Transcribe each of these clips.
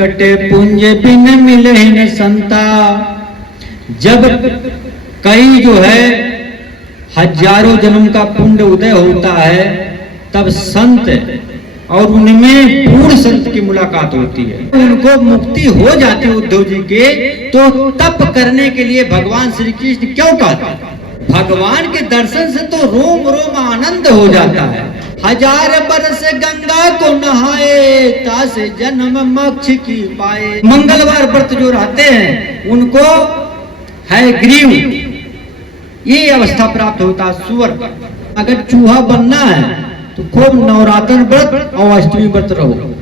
प्रगटे पुंज बिन मिले न संता। जब कई जो है हजारों जन्म का पुण्य उदय होता है तब संत और उनमें पूर्ण संत की मुलाकात होती है, उनको मुक्ति हो जाती है उद्धव जी के। तो तप करने के लिए भगवान श्री कृष्ण क्यों कहते? भगवान के दर्शन से तो रोम रोम आनंद हो जाता है। 1000 बरस गंगा को नहाए तासे जन्म मोक्ष की पाए। मंगलवार व्रत जो रहते हैं उनको है ग्रीव, ये अवस्था प्राप्त होता है सुअर का। अगर चूहा बनना है तो खूब नवरात्र व्रत और अष्टमी व्रत रहो।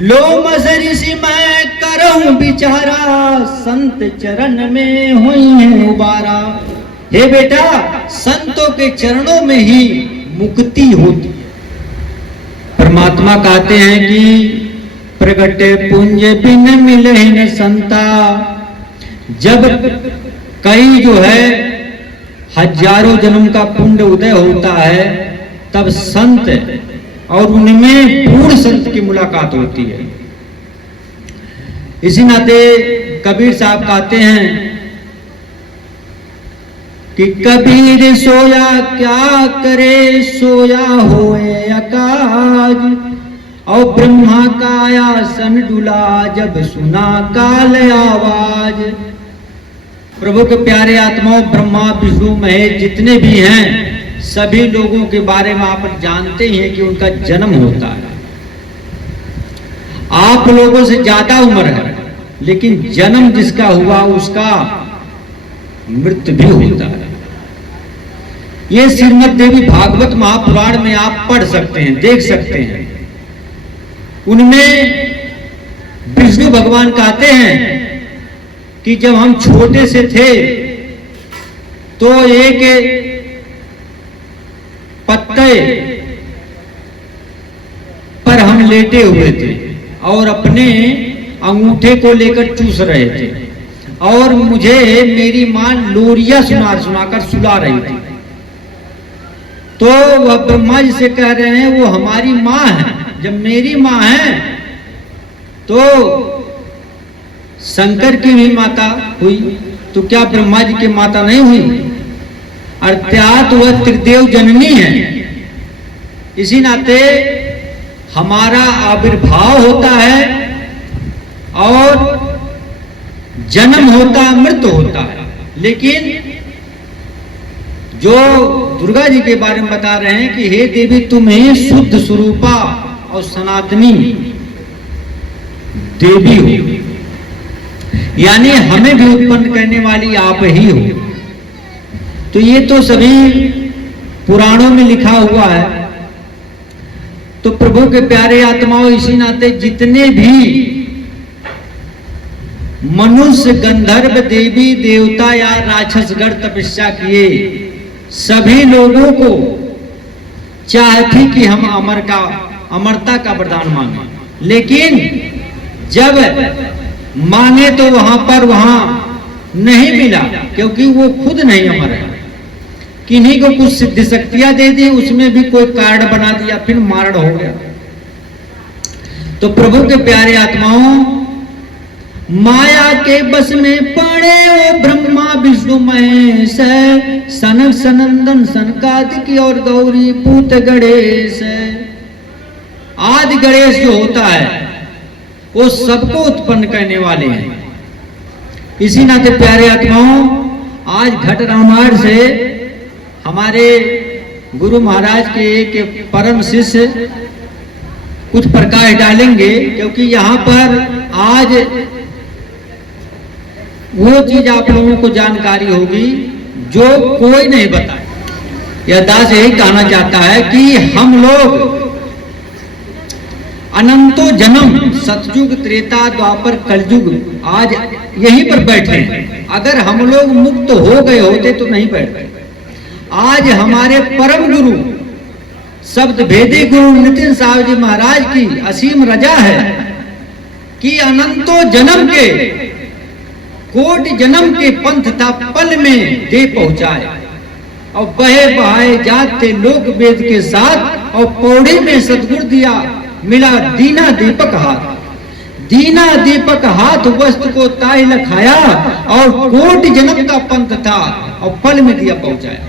लो ऋषि मैं करहूं बिचारा, संत चरण में हुई है उबारा। हे बेटा, संतों के चरणों में ही मुक्ति होती। परमात्मा कहते हैं कि प्रगटे पुंज बिन मिले न संता। जब कई जो है हजारों जन्म का पुण्य उदय होता है तब संत और उनमें पूर्ण संत की मुलाकात होती है। इसी नाते कबीर साहब कहते हैं कि कबीर सोया क्या करे, सोया होए अकाज। और ब्रह्मा का आसन डुला जब सुना काल आवाज। प्रभु के प्यारे आत्माओं, ब्रह्मा विष्णु महेश जितने भी हैं सभी लोगों के बारे में आप जानते ही हैं कि उनका जन्म होता है। आप लोगों से ज्यादा उम्र है, लेकिन जन्म जिसका हुआ उसका मृत्यु भी होता है। ये श्रीमद् देवी भागवत महापुराण में आप पढ़ सकते हैं, देख सकते हैं। उनमें विष्णु भगवान कहते हैं कि जब हम छोटे से थे तो एक पत्ते पर हम लेटे हुए थे और अपने अंगूठे को लेकर चूस रहे थे और मुझे मेरी मां लोरिया सुनाकर सुला रही थी। तो वह ब्रह्मा जी से कह रहे हैं वो हमारी मां है। जब मेरी मां है तो शंकर की भी माता हुई, तो क्या ब्रह्मा जी की माता नहीं हुई? अर्थात वह त्रिदेव जननी है। इसी नाते हमारा आविर्भाव होता है और जन्म होता है, मृत्यु होता है। लेकिन जो दुर्गा जी के बारे में बता रहे हैं कि हे देवी तुम्हें शुद्ध स्वरूपा और सनातनी देवी हो, यानी हमें भी उत्पन्न करने वाली आप ही हो। तो ये तो सभी पुराणों में लिखा हुआ है। तो प्रभु के प्यारे आत्माओं, इसी नाते जितने भी मनुष्य गंधर्व देवी देवता या राक्षसगण तपस्या किए, सभी लोगों को चाह थी कि हम अमरता का वरदान मांगे। लेकिन जब मांगे तो वहां नहीं मिला, क्योंकि वो खुद नहीं अमर है। किन्हीं को कुछ सिद्ध शक्तियां दे दी, उसमें भी कोई कार्ड बना दिया, फिर मारण हो गया। तो प्रभु के प्यारे आत्माओं, माया के बस में पड़े ओ ब्रह्मा विष्णु महेश, सनक सनंदन सनकादिक और गौरी पूत गणेश। आदि गणेश जो होता है वो सबको उत्पन्न करने वाले हैं। इसी नाते प्यारे आत्माओं, आज घट रामायण से हमारे गुरु महाराज के एक परम शिष्य कुछ प्रकाश डालेंगे, क्योंकि यहाँ पर आज वो चीज आप लोगों को जानकारी होगी जो कोई नहीं बताए। यह दास यही कहना चाहता है कि हम लोग अनंतो जन्म सतयुग त्रेता द्वापर कलयुग आज यहीं पर बैठे हैं। अगर हम लोग मुक्त हो गए होते तो नहीं बैठते। आज हमारे परम गुरु शब्द भेदी गुरु नितिन साहब जी महाराज की असीम रजा है कि अनंतो जन्म के कोटि जन्म के पंथ था पल में दे पहुंचाए, और बहे बहाए जाते लोक वेद के साथ, और पौड़ी में सतगुरु दिया मिला दीना दीपक हाथ। दीना दीपक हाथ वस्त्र को ताई लखाया, और कोटि जन्म का पंथ था और पल में दिया पहुंचाया।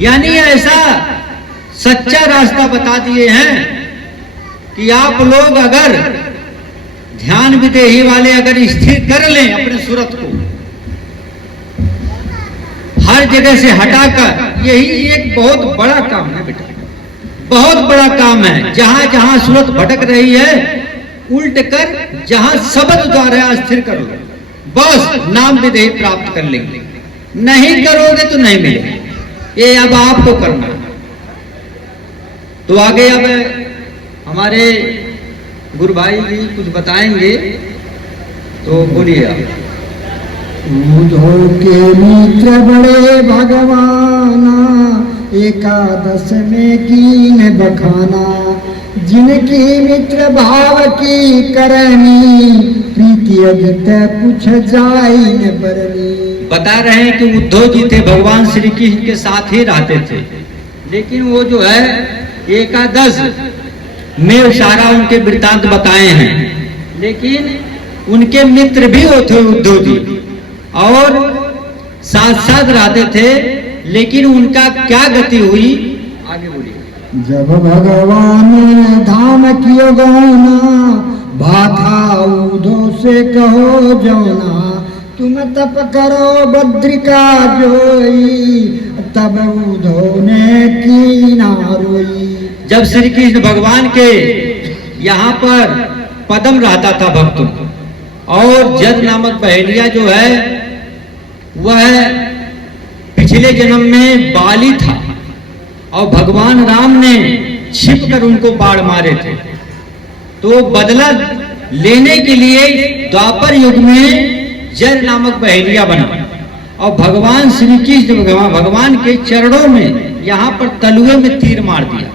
यानी ऐसा सच्चा रास्ता बता दिए हैं कि आप लोग अगर ध्यान विदेही वाले अगर स्थिर कर लें अपने सूरत को, हर जगह से हटाकर, यही एक बहुत बड़ा काम है बेटा, बहुत बड़ा काम है। जहां जहां सूरत भटक रही है उल्ट कर जहां शब्द द्वारा स्थिर करो, बस नाम विदेही प्राप्त कर लेंगे। नहीं करोगे तो नहीं मिलेगा, ये अब आपको करना है। तो आगे अब हमारे गुरु भाई जी कुछ बताएंगे, तो बोलिए आप। उद्धो के मित्र बड़े भगवाना, एकादश में कीन बखाना, जिनकी मित्र भाव की करनी, प्रीति अजित कुछ जाई न बरनी। बता रहे हैं कि उद्धव जी थे भगवान श्री कृष्ण के साथ ही रहते थे, लेकिन वो जो है एकादश में सारा उनके वृत्तांत बताए हैं, लेकिन उनके मित्र भी वो थे उद्धव जी, और साथ साथ रहते थे। लेकिन उनका क्या गति हुई, आगे बोलिए। जब भगवान धाम कियो गौना, भाखा उद्धव से कहो जौना, तुम तप करो बद्रिका जोई, तब उद्धव ने कीना रोई। जब श्री कृष्ण भगवान के यहाँ पर पदम रहता था भक्तों, और जद नामक बहेलिया जो है वह पिछले जन्म में बाली था, और भगवान राम ने छिप कर उनको बाढ़ मारे थे। तो बदला लेने के लिए द्वापर युग में जर नामक बहेलिया बना, और भगवान श्री कृष्ण भगवान के चरणों में यहाँ पर तलुए में तीर मार दिया।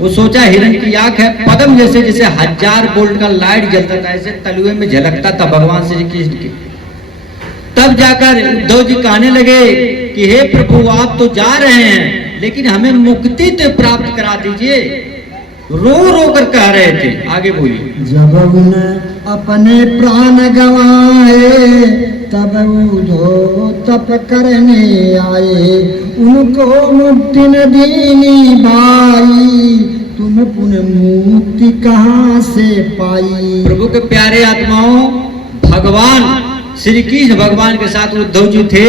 वो सोचा हिरण की आंख है, पदम जैसे जैसे 1000 वोल्ट का लाइट जलता था ऐसे तलुए में झलकता था भगवान श्री कृष्ण के। तब जाकर उद्धव जी कहने लगे कि हे प्रभु, आप तो जा रहे हैं लेकिन हमें मुक्ति तो प्राप्त करा दीजिए। रो रो कर कह रहे थे, आगे बोलिए। जब उन्हें अपने प्राण गंवाए, तब उद्धव तप करने आए, उनको मुक्ति न दीनी भाई, तुम पुनः मुक्ति कहाँ से पाई। प्रभु के प्यारे आत्माओं, भगवान श्री कृष्ण भगवान के साथ उद्धव जी थे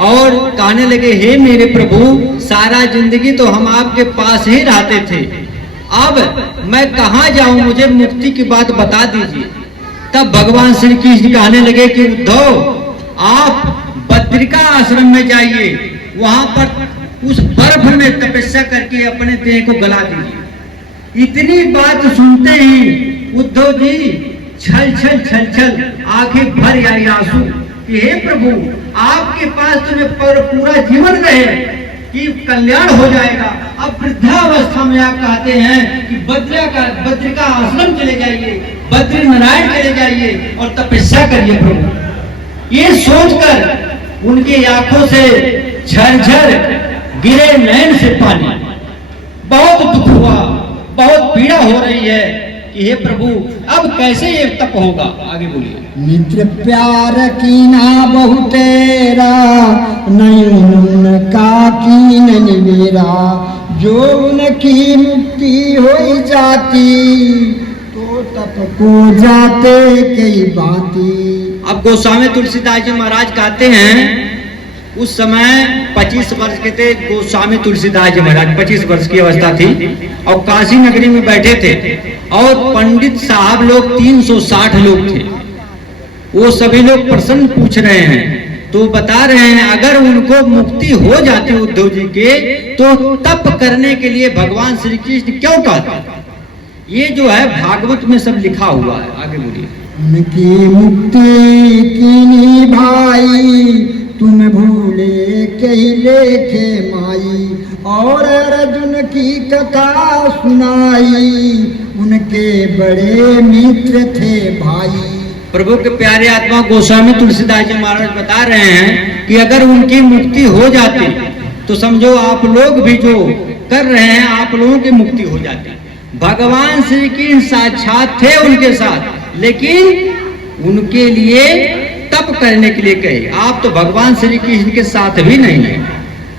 और कहने लगे, हे मेरे प्रभु, सारा जिंदगी तो हम आपके पास ही रहते थे, अब मैं कहाँ जाऊं, मुझे मुक्ति की बात बता दीजिए। तब भगवान श्री कृष्ण कहने लगे कि उद्धव, आप बद्रिका आश्रम में जाइए, वहां पर उस बर्फ में तपस्या करके अपने देह को गला दीजिए। इतनी बात सुनते ही उद्धव जी छल छल छल छल आंखें भर आई आंसू कि हे प्रभु, आपके पास तुम्हें पूरा जीवन रहे कि कल्याण हो जाएगा, अब वृद्धावस्था में आप कहते हैं कि बद्रिका आश्रम चले जाइए, बद्री नारायण चले जाइए और तपस्या करिए प्रभु। ये सोचकर उनकी आंखों से झरझर गिरे नयन से पानी। बहुत दुख हुआ, बहुत पीड़ा हो रही है कि हे प्रभु, अब कैसे ये तप होगा, आगे बोलिए। मित्र प्यार कीना बहुतेरा, नहीं उनका कीन निवेरा, जो उनकी मुक्ति हो जाती, तो तप को जाते कई बाती। अब गोस्वामी तुलसीदास जी महाराज कहते हैं, उस समय 25 वर्ष के थे गोस्वामी तुलसीदास जी महाराज, 25 वर्ष की अवस्था थी और काशी नगरी में बैठे थे, और पंडित साहब लोग 360 लोग थे। वो सभी लोग प्रश्न पूछ रहे हैं, तो बता रहे हैं अगर उनको मुक्ति हो जाती उद्धव जी के, तो तप करने के लिए भगवान श्री कृष्ण क्यों कहते। ये जो है भागवत में सब लिखा हुआ है, आगे बोलिए। उनकी मुक्ति कीनी भाई, तुम भूले कही लेखे माई, और अर्जुन की कथा सुनाई, उनके बड़े मित्र थे भाई। प्रभु के प्यारे आत्मा गोस्वामी तुलसीदास जी महाराज बता रहे हैं कि अगर उनकी मुक्ति हो जाती तो समझो आप लोग भी जो कर रहे हैं, आप लोगों की मुक्ति हो जाती। भगवान श्री कृष्ण साक्षात थे उनके साथ, लेकिन उनके लिए तप करने के लिए कहे। आप तो भगवान श्री कृष्ण के साथ भी नहीं है।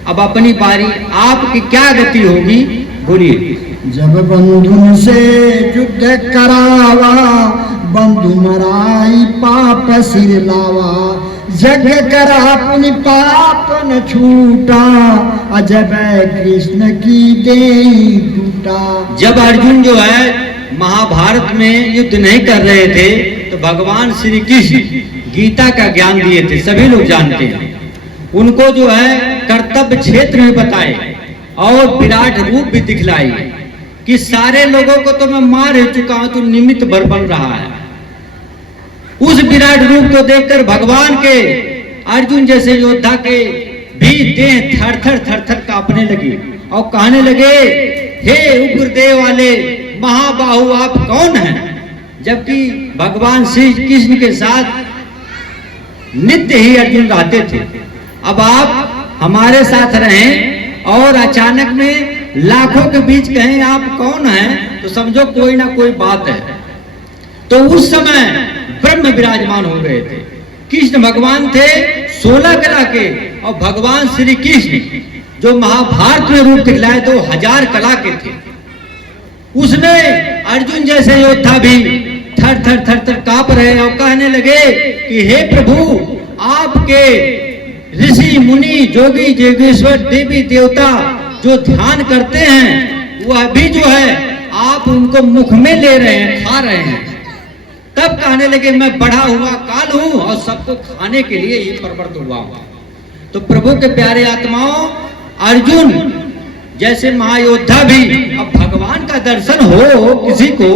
अब अपनी बारी, आपकी क्या गति होगी, बोलिए। जब बंधु से युद्ध करावा, बंधु मराई पाप सिर लावा, जग करा पुनि पाप न छूटा, अजब कृष्ण की देई टूटा। जब अर्जुन जो है महाभारत में युद्ध नहीं कर रहे थे तो भगवान श्री कृष्ण गीता का ज्ञान दिए थे, सभी लोग जानते हैं। उनको जो है कर्तव्य क्षेत्र में बताए और विराट रूप भी दिखलाई कि सारे लोगों को तो मैं मार ही चुका हूं, तो निमित्त भर बन रहा है। उस विराट रूप को देखकर भगवान के अर्जुन जैसे योद्धा के भी देह थर थर कांपने लगी और कहने लगे, हे उग्रदेव वाले महाबाहु, आप कौन हैं? जबकि भगवान श्री कृष्ण के साथ नित्य ही अर्जुन रहते थे। अब आप हमारे साथ रहें और अचानक में लाखों के बीच कहें आप कौन हैं, तो समझो कोई ना कोई बात है। तो उस समय ब्रह्म विराजमान हो गए थे। कृष्ण भगवान थे 16 कला के, और भगवान श्री कृष्ण जो महाभारत में रूप दिखलाए तो 1000 कला के थे। उसमें अर्जुन जैसे योद्धा भी थर थर कांप रहे और कहने लगे कि हे प्रभु, आपके ऋषि मुनि जोगी जोगेश्वर देवी देवता जो ध्यान करते हैं वह भी जो है आप उनको मुख में ले रहे हैं, खा रहे हैं। तब कहने लगे मैं बढ़ा हुआ काल हूं और सबको खाने के लिए ही प्रवृत्त हुआ हूं। तो प्रभु के प्यारे आत्माओं, अर्जुन जैसे महायोद्धा भी अब भगवान का दर्शन हो किसी को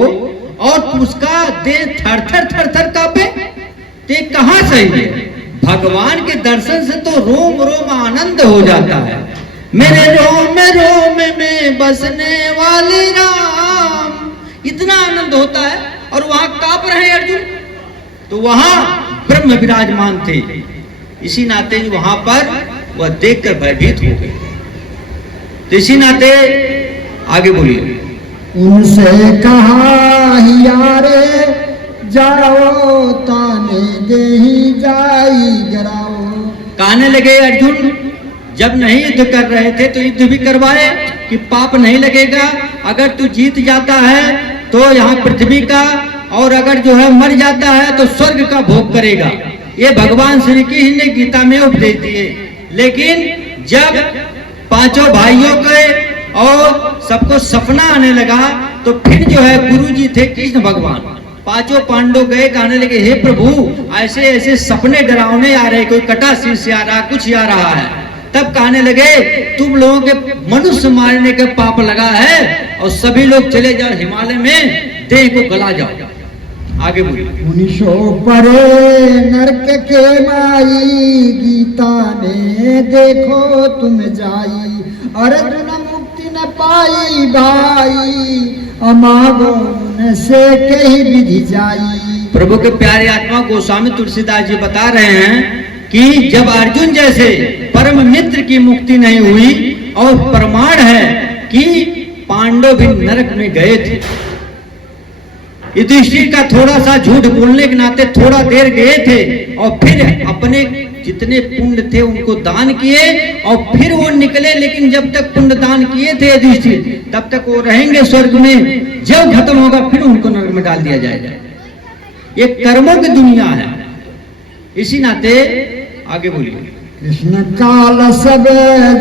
और उसका देह थर थर कांपे, ते कहां सही है? भगवान के दर्शन से तो रोम रोम आनंद हो जाता है। मेरे रोम रोम में बसने वाले राम, इतना आनंद होता है। और वहां कांप रहे अर्जुन, तो वहां ब्रह्म विराजमान थे। इसी नाते वहां पर वह देखकर भयभीत हो गए। तो इसी नाते आगे बोलिए। उनसे कहा यारे जाओ, ताने दे ही जाई गराओ। कहने लगे अर्जुन, जब नहीं युद्ध कर रहे थे तो युद्ध भी करवाए कि पाप नहीं लगेगा। अगर तू जीत जाता है तो यहाँ पृथ्वी का, और अगर जो है मर जाता है तो स्वर्ग का भोग करेगा। ये भगवान श्री कृष्ण ने गीता में उपदेश दिए। लेकिन जब पांचों भाइयों के और सबको सपना आने लगा तो फिर जो है गुरु जी थे कृष्ण भगवान, पांचों पांडव गए, कहने लगे हे प्रभु, ऐसे ऐसे सपने डरावने आ रहे, कोई कटा शीश आ रहा, कुछ आ रहा है। तब कहने लगे तुम लोगों के मनुष्य मारने का पाप लगा है और सभी लोग चले जाओ हिमालय में, देह को गला जाओ। आगे बोलिए। मुनिशो परे नरक के माई, गीता में देखो तुम जाई, अर्जुन मुक्ति न पाई भाई, अमागो से कही विधि जाई। प्रभु के प्यारे आत्मा गोस्वामी तुलसीदास जी बता रहे हैं कि जब अर्जुन जैसे परम मित्र की मुक्ति नहीं हुई, और प्रमाण है कि पांडव भी नरक में गए थे। युधिष्ठिर का थोड़ा सा झूठ बोलने के नाते थोड़ा देर गए थे और फिर अपने जितने पुण्य थे उनको दान किए और फिर वो निकले। लेकिन जब तक पुण्य दान किए थे युधिष्ठिर तब तक वो रहेंगे स्वर्ग में, जब खत्म होगा फिर उनको नरक में डाल दिया जाएगा। ये कर्मों की दुनिया है। इसी नाते आगे बोलिए। कृष्ण काल सब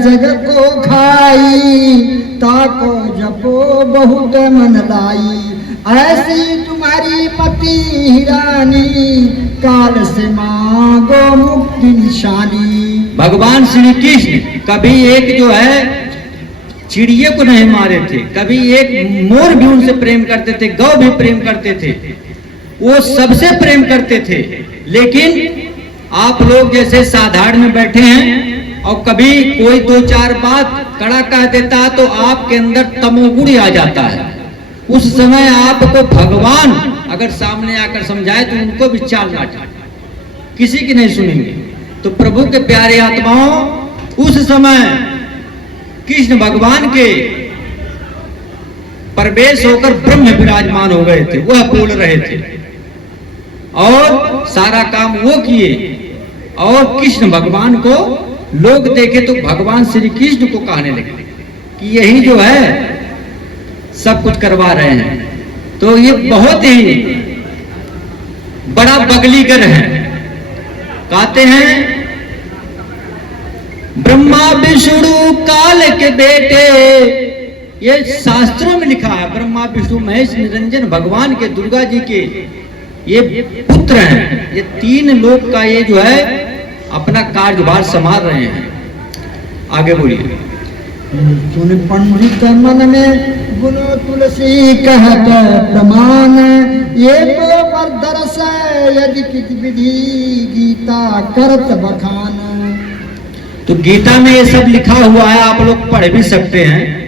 जग को खाई, ताको जपो बहुत मन लाई, ऐसी तुम्हारी मति रानी, काल से मांगो मुक्ति निशानी। भगवान श्री कृष्ण कभी एक जो है चिड़िया को नहीं मारे थे, कभी एक मोर भी उनसे प्रेम करते थे, गौ भी प्रेम करते थे, वो सबसे प्रेम करते थे। लेकिन आप लोग जैसे साधारण में बैठे हैं और कभी कोई दो चार बात कड़ा कह देता है तो आपके अंदर तमोगुण आ जाता है। उस समय आपको भगवान अगर सामने आकर समझाए तो उनको भी चाल ना जाए, किसी की नहीं सुनेंगे। तो प्रभु के प्यारे आत्माओं, उस समय कृष्ण भगवान के प्रवेश होकर ब्रह्म विराजमान हो गए थे, वह बोल रहे थे और सारा काम वो किए। और कृष्ण भगवान को लोग देखे तो भगवान श्री कृष्ण को कहने लगे कि यही जो है सब कुछ करवा रहे हैं। तो ये बहुत ही बड़ा बगलीगर है। कहते हैं ब्रह्मा विष्णु काल के बेटे, ये शास्त्रों में लिखा है। ब्रह्मा विष्णु महेश निरंजन भगवान के, दुर्गा जी के ये पुत्र हैं। ये तीन लोग का ये जो है अपना कार्यभार संभाल रहे हैं। आगे बोलिए। सुन पंडित मन में गुण तुलसी कहत प्रमाण, ये तो पर दरस यदि कित विधि गीता करत बखान। तो गीता में ये सब लिखा हुआ है, आप लोग पढ़ भी सकते हैं।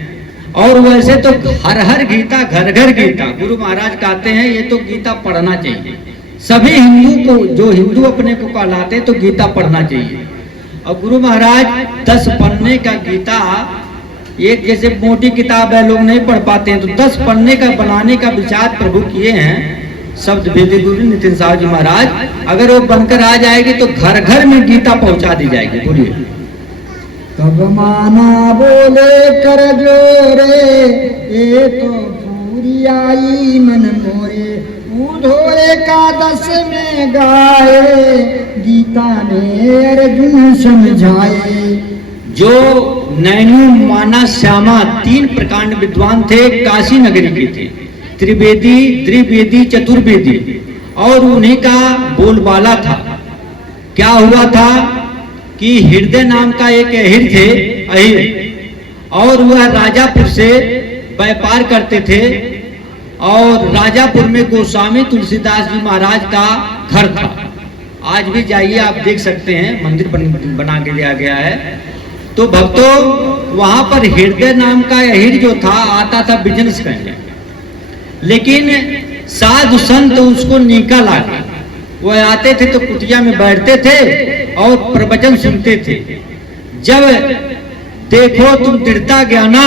और वैसे तो हर हर गीता, घर घर गीता, गुरु महाराज कहते हैं ये तो गीता पढ़ना चाहिए। सभी हिंदू को, जो हिंदू अपने को कहलाते तो गीता पढ़ना चाहिए। और गुरु महाराज 10 पन्ने का गीता, एक जैसे मोटी किताब है लोग नहीं पढ़ पाते हैं, तो 10 पन्ने का बनाने का विचार प्रभु किए हैं शब्द वेदी गुरु नितिन साहब जी महाराज। अगर वो बनकर आ जाएगी तो घर घर में गीता पहुंचा दी जाएगी। बोलिए। तब माना बोले कर जोरे, ये तो पूरी आई मन मोरे। उधोरे का 10 में गाए, गीता में अर्जुन समझाए। जो नैनु माना श्यामा 3 प्रकांड विद्वान थे, काशी नगरी के थे। त्रिवेदी, त्रिवेदी, चतुर्वेदी, और उन्हीं का बोलबाला था। क्या हुआ था कि हृदय नाम का एक अहिर थे, अहिर, और वह राजापुर से व्यापार करते थे। और राजापुर में गोस्वामी तुलसीदास जी महाराज का घर था। आज भी जाइए आप देख सकते हैं, मंदिर बना के दिया गया है। तो भक्तों, वहां पर हृदय नाम का अहिर जो था आता था बिजनेस करने, लेकिन साधु संत उसको नीका लागे। वह आते थे तो कुटिया में बैठते थे और प्रवचन सुनते थे। जब देखो तुम दृढ़ता ज्ञाना,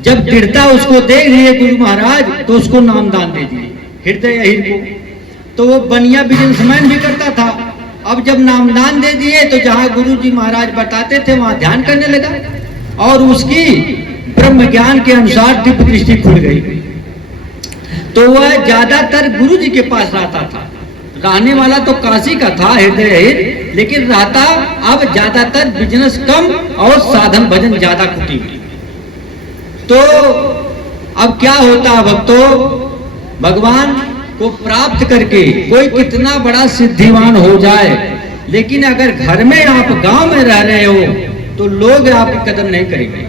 जब दृढ़ता उसको देख लिए गुरु महाराज तो उसको नामदान दे दिए, हृदय अहिर को। तो वो बनिया बिजनेसमैन भी करता था। अब जब नामदान दे दिए तो जहां गुरु जी महाराज बताते थे वहां ध्यान करने लगा, और उसकी ब्रह्म ज्ञान के अनुसार दिव्य दृष्टि खुल गई। तो वह ज्यादातर गुरु जी के पास रहता था। रहने वाला तो काशी का था हृदय अहिर, लेकिन रहता अब ज्यादातर बिजनेस कम और साधन भजन ज्यादा कुटी में। तो अब क्या होता है भक्तों, भगवान को प्राप्त करके कोई कितना बड़ा सिद्धिवान हो जाए, लेकिन अगर घर में आप गांव में रह रहे हो तो लोग आपकी कदर नहीं करेंगे।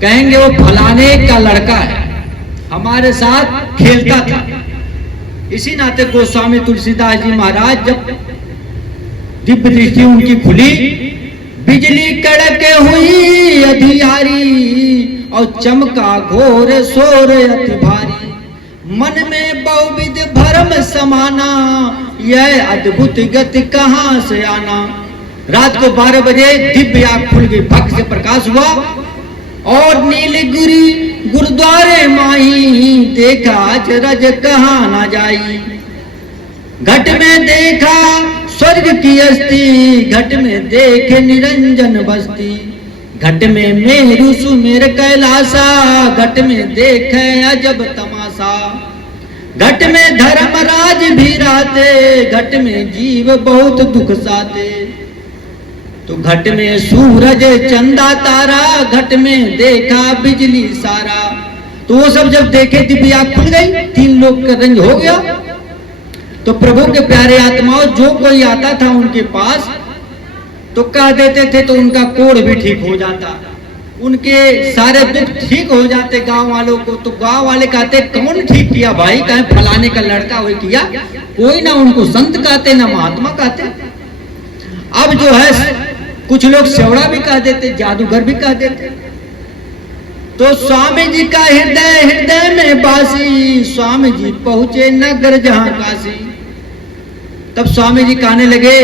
कहेंगे वो फलाने का लड़का है, हमारे साथ खेलता था। इसी नाते गोस्वामी तुलसीदास जी महाराज जब दिव्य दृष्टि उनकी खुली, बिजली कड़के हुई अधियारी और चमका घोर शोर अति भारी। मन में बहुविध भरम समाना, यह अद्भुत गति कहां से आना। रात को 12 बजे दिव्य आंख खुल गई, भक्त से प्रकाश हुआ और नीलगिरी गुरुद्वारे माही, देखा रज कहां न जाई। घट में देखा स्वर्ग की अस्थि, घट में देखे निरंजन बस्ती। घट में मेरु सुमेर कैलासा, घट में देखे अजब तमाशा। घट में धर्मराज भी रहते, घट में जीव बहुत दुख साते। तो घट में सूरज चंदा तारा, घट में देखा बिजली सारा। तो वो सब जब देखे दिव्य आंख खुल गई, 3 लोग का रंज हो गया। तो प्रभु के प्यारे आत्माओं जो कोई आता था उनके पास तो कह देते थे, तो उनका कोढ़ भी ठीक हो जाता, उनके सारे दुख ठीक हो जाते गांव वालों को। तो गांव वाले कहते कौन ठीक किया भाई, कहे फलाने का लड़का वही किया। कोई ना उनको संत कहते ना महात्मा कहते। अब जो है कुछ लोग सेवड़ा भी कह देते, जादूगर भी कह देते। तो स्वामी जी का हृदय हृदय में बासी, स्वामी जी पहुंचे नगर जहां काशी। तब स्वामी जी कहने लगे,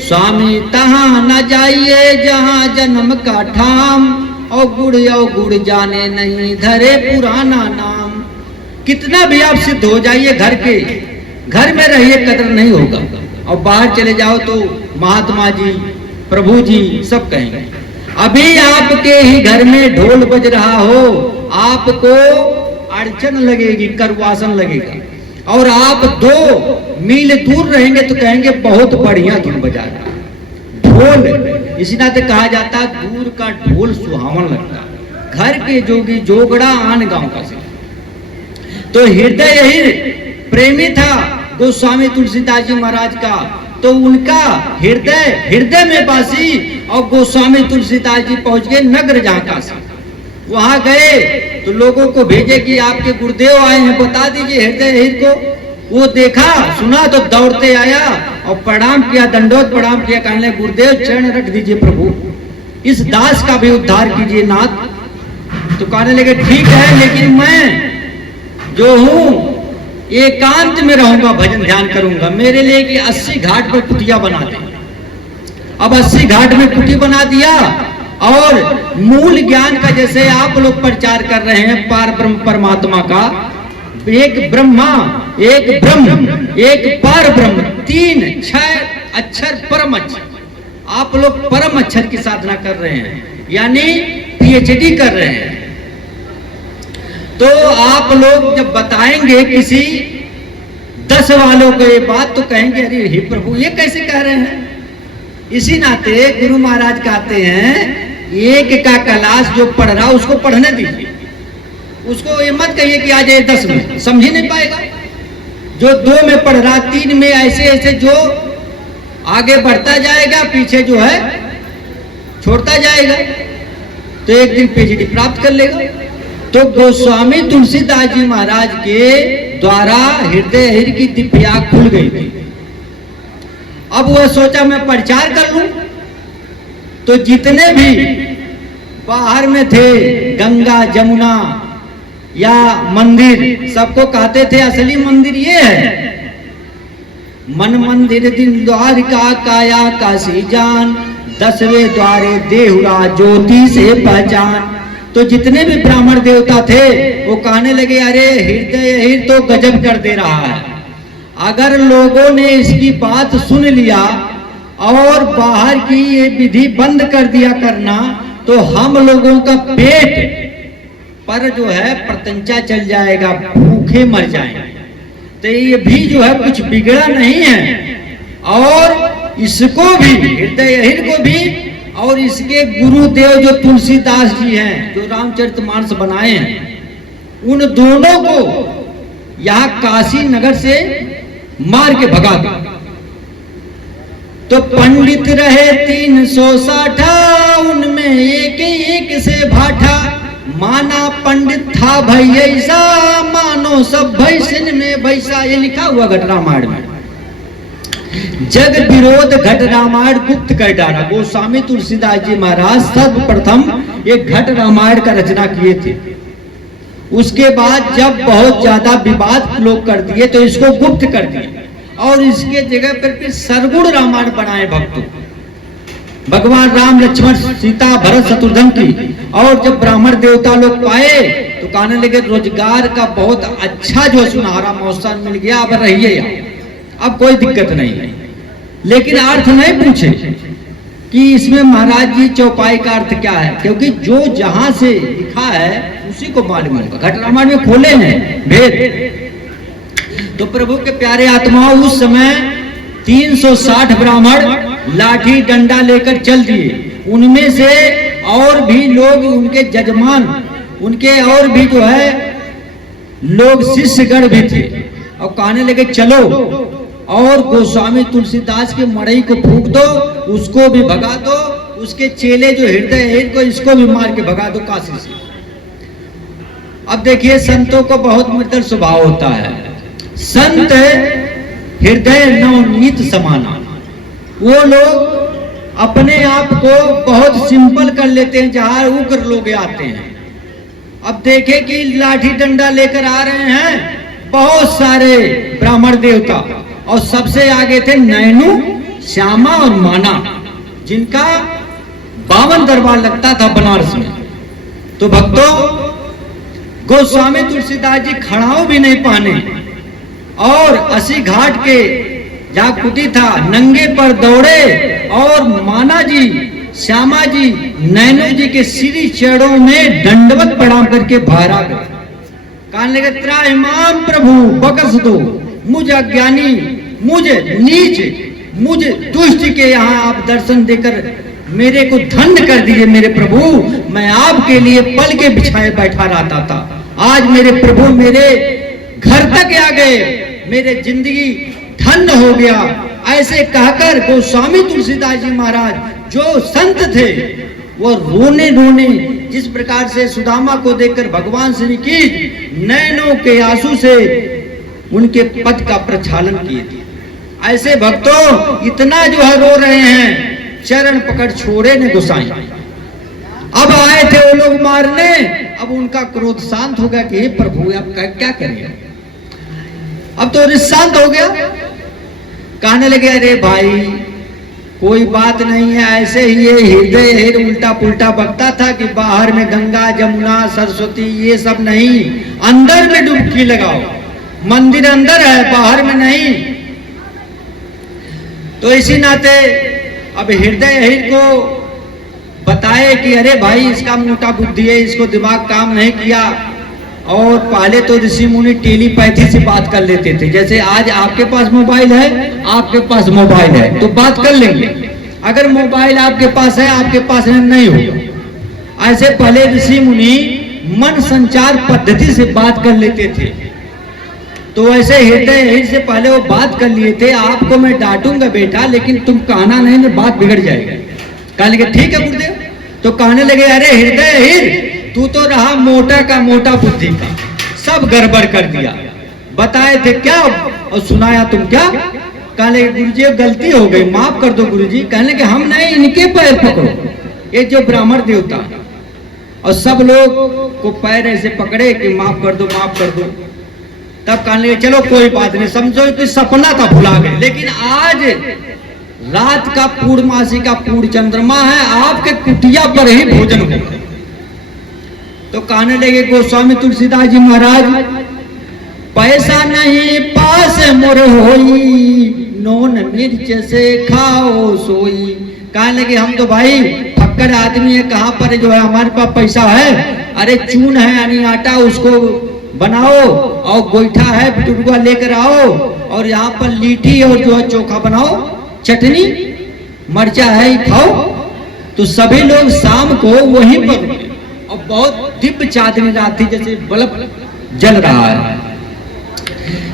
स्वामी तहां न जाइए जहां जन्म का ठाम। और गुड़ जाने नहीं धरे पुराना नाम। कितना भी आप सिद्ध हो जाइए, घर में रहिए, कदर नहीं होगा। और बाहर चले जाओ तो महात्मा जी, प्रभु जी सब कहेंगे। अभी आपके ही घर में ढोल बज रहा हो, आपको अड़चन लगेगी, करवासन लगेगा, और आप 2 मील दूर रहेंगे तो कहेंगे बहुत बढ़िया धुन बजा रहा। ढोल इसी नाते कहा जाता है, दूर का ढोल सुहावन लगता है, घर के जोगी जोगड़ा आन गांव का से। तो हृदय यही प्रेमी था गोस्वामी तुलसीदास जी महाराज का, तो उनका हृदय में बासी, और गोस्वामी तुलसीदास जी पहुंच गए नगर झांका से। वहां गए तो लोगों को भेजे कि आपके गुरुदेव आए हैं, बता दीजिए हृदय को। वो देखा सुना तो दौड़ते आया और प्रणाम किया, दंडोत प्रणाम किया, कहने गुरुदेव चरण रख दीजिए प्रभु, इस दास का भी उद्धार कीजिए नाथ। तो कहने लगे ठीक है, लेकिन मैं जो हूं एकांत में रहूंगा, भजन ध्यान करूंगा, मेरे लिए कि 80 घाट पर कुटिया बना दे। अब 80 घाट में कुटी बना दिया, और मूल ज्ञान का जैसे आप लोग प्रचार कर रहे हैं, पार ब्रह्म परमात्मा का, एक ब्रह्मा, एक ब्रह्म, एक पार ब्रह्म, 3-6 अक्षर परम अक्षर। आप लोग परम अक्षर की साधना कर रहे हैं, यानी PhD कर रहे हैं। तो आप लोग जब बताएंगे किसी 10 वालों को ये बात, तो कहेंगे अरे हे प्रभु ये कैसे कह रहे हैं। इसी नाते गुरु महाराज कहते हैं, एक का क्लास जो पढ़ रहा उसको पढ़ने दीजिए, उसको ये मत कहिए कि आ जाए 10 में, समझ ही नहीं पाएगा। जो 2 में पढ़ रहा, 3 में, ऐसे जो आगे बढ़ता जाएगा, पीछे जो है छोड़ता जाएगा, तो एक दिन PhD प्राप्त कर लेगा। तो गोस्वामी तुलसीदास जी महाराज के द्वारा हृदय की दिव्या खुल गई थी। अब वह सोचा मैं प्रचार कर लूं, तो जितने भी बाहर में थे, गंगा जमुना या मंदिर, सबको कहते थे असली मंदिर ये है, मन मंदिर दिन द्वार का काया काशी जान, 10वें द्वारे देहुरा ज्योति से पहचान। तो जितने भी ब्राह्मण देवता थे वो कहने लगे अरे हृदय तो गजब कर दे रहा है। अगर लोगों ने इसकी बात सुन लिया और बाहर की ये विधि बंद कर दिया करना, तो हम लोगों का पेट पर जो है प्रतंचा चल जाएगा, भूखे मर जाएंगे। तो ये भी जो है कुछ बिगड़ा नहीं है, और इसको भी हृदय को भी, और इसके गुरुदेव जो तुलसीदास जी हैं, जो रामचरितमानस बनाए हैं, उन दोनों को यहाँ काशी नगर से मार के भगा दो। तो पंडित रहे 360, उनमें एक से भाठा, माना पंडित था भाई ऐसा, मानो सब भैसन में भैसा। ये लिखा हुआ घट रामायण में। जग विरोध घट रामायण गुप्त कर डाला। गोस्वामी तुलसीदास जी महाराज सर्वप्रथम एक घट रामायण का रचना किए थे। उसके बाद जब बहुत ज्यादा विवाद लोग कर दिए तो इसको गुप्त कर दिए, और इसके जगह पर फिर सरगुण रामायण बनाए भक्तों, भगवान राम लक्ष्मण सीता भरत शत्रुघ्न की। और जब ब्राह्मण देवता लोग पाए तो कहने लगे रोजगार का बहुत अच्छा जो सुनहरा मौसम मिल गया, अब रहिए यहाँ, अब कोई दिक्कत नहीं। लेकिन अर्थ नहीं पूछे कि इसमें महाराज जी चौपाई का अर्थ क्या है, क्योंकि जो जहां से लिखा है उसी को मालूम होगा। घट रामायण में खोले हैं भेद। तो प्रभु के प्यारे आत्माओं, उस समय 360 ब्राह्मण लाठी डंडा लेकर चल दिए। उनमें से और भी लोग, उनके जजमान, उनके और भी जो है लोग शिष्यगण भी थे, और कहने लगे चलो और गोस्वामी तुलसीदास के मड़ई को फूंक दो, उसको भी भगा दो, उसके चेले जो हृदय को, इसको भी मार के भगा दो काशी से। अब देखिए संतों को बहुत मृदुल स्वभाव होता है। संत हृदय नवनीत समाना, वो लोग अपने आप को बहुत सिंपल कर लेते हैं जहां उग्र लोग आते हैं। अब देखे कि लाठी डंडा लेकर आ रहे हैं बहुत सारे ब्राह्मण देवता, और सबसे आगे थे नैनू, श्यामा और माना, जिनका 52 दरबार लगता था बनारस में। तो भक्तों, गोस्वामी तुलसीदास जी खड़ाओ भी नहीं पाने और अस्सी घाट के जहाँ कुटी था नंगे पर दौड़े और माना जी, श्यामा जी, नैनो जी के श्री चरणों में दंडवत प्रणाम करके बाहर आ गए। कहने लगे, त्राहिमाम प्रभु बख्श दो, मुझ अज्ञानी, मुझ नीच, मुझ दुष्ट के यहाँ आप दर्शन देकर मेरे को धन्य कर दीजिए मेरे प्रभु। मैं आपके लिए पल के बिछाए बैठा रहता था, आज मेरे प्रभु मेरे घर तक आ गए, मेरे जिंदगी धन्य हो गया। ऐसे कहकर गोस्वामी तुलसीदास जी महाराज जो संत थे वो रोने रोने जिस प्रकार से सुदामा को देखकर भगवान श्री की नैनों के आंसू से उनके पद का प्रक्षालन किए थे, ऐसे भक्तों इतना जो है रो रहे हैं, चरण पकड़ छोड़े ने गोसाई। अब आए थे वो लोग मारने, अब उनका क्रोध शांत हो गया कि हे प्रभु आप क्या करेंगे, अब तो शांत हो गया। कहने लगे, अरे भाई कोई बात नहीं है, ऐसे ही ये हृदय उल्टा पुल्टा बकता था कि बाहर में गंगा जमुना सरस्वती ये सब नहीं, अंदर में डुबकी लगाओ, मंदिर अंदर है बाहर में नहीं। तो इसी नाते अब हृदय को बताए कि अरे भाई इसका मोटा बुद्धि है, इसको दिमाग काम नहीं किया। और पहले तो ऋषि मुनि टेलीपैथी से बात कर लेते थे, जैसे आज आपके पास मोबाइल है, आपके पास मोबाइल है तो बात कर लेंगे, अगर मोबाइल आपके पास है आपके पास नहीं होगा। ऐसे पहले ऋषि मुनि मन संचार पद्धति से बात कर लेते थे, तो ऐसे हृदय से पहले वो बात कर लिए थे, आपको मैं डांटूंगा बेटा लेकिन तुम कहना नहीं तो बात बिगड़ जाएगी। कहने लगे ठीक है गुरुदेव। तो कहने लगे, अरे हृदय तू तो रहा मोटा का मोटा बुद्धि का, सब गड़बड़ कर दिया, बताए थे क्या और सुनाया तुम क्या। कहने लगे गुरुजी गलती हो गई, माफ कर दो गुरुजी। कहने लगे हम नहीं, इनके पैर पकड़ो, ये जो ब्राह्मण देवता, और सब लोग को पैर ऐसे पकड़े कि माफ कर दो माफ कर दो। तब कहने लगे चलो कोई बात नहीं, समझो कि सपना था भुला गए, लेकिन आज रात का पूर्णमासी का पूर्ण चंद्रमा है, आपके कुटिया पर ही भोजन होगा। तो कहने लगे गोस्वामी तुलसीदास जी महाराज, पैसा नहीं पास मोर होई, नोन मिर्च से खाओ सोई। कहने लगे हम तो भाई फक्कड़ आदमी है, कहाँ पर जो है हमारे पास पैसा है, अरे चून है यानी आटा उसको बनाओ और गोईठा है बिटुआ लेकर आओ, और यहाँ पर लीटी और जो है चोखा बनाओ, चटनी मरचा है ही खाओ। तो सभी लोग शाम को वहीं पर, और बहुत दिव्य चांदनी रात थी जैसे बल्ब जल रहा है।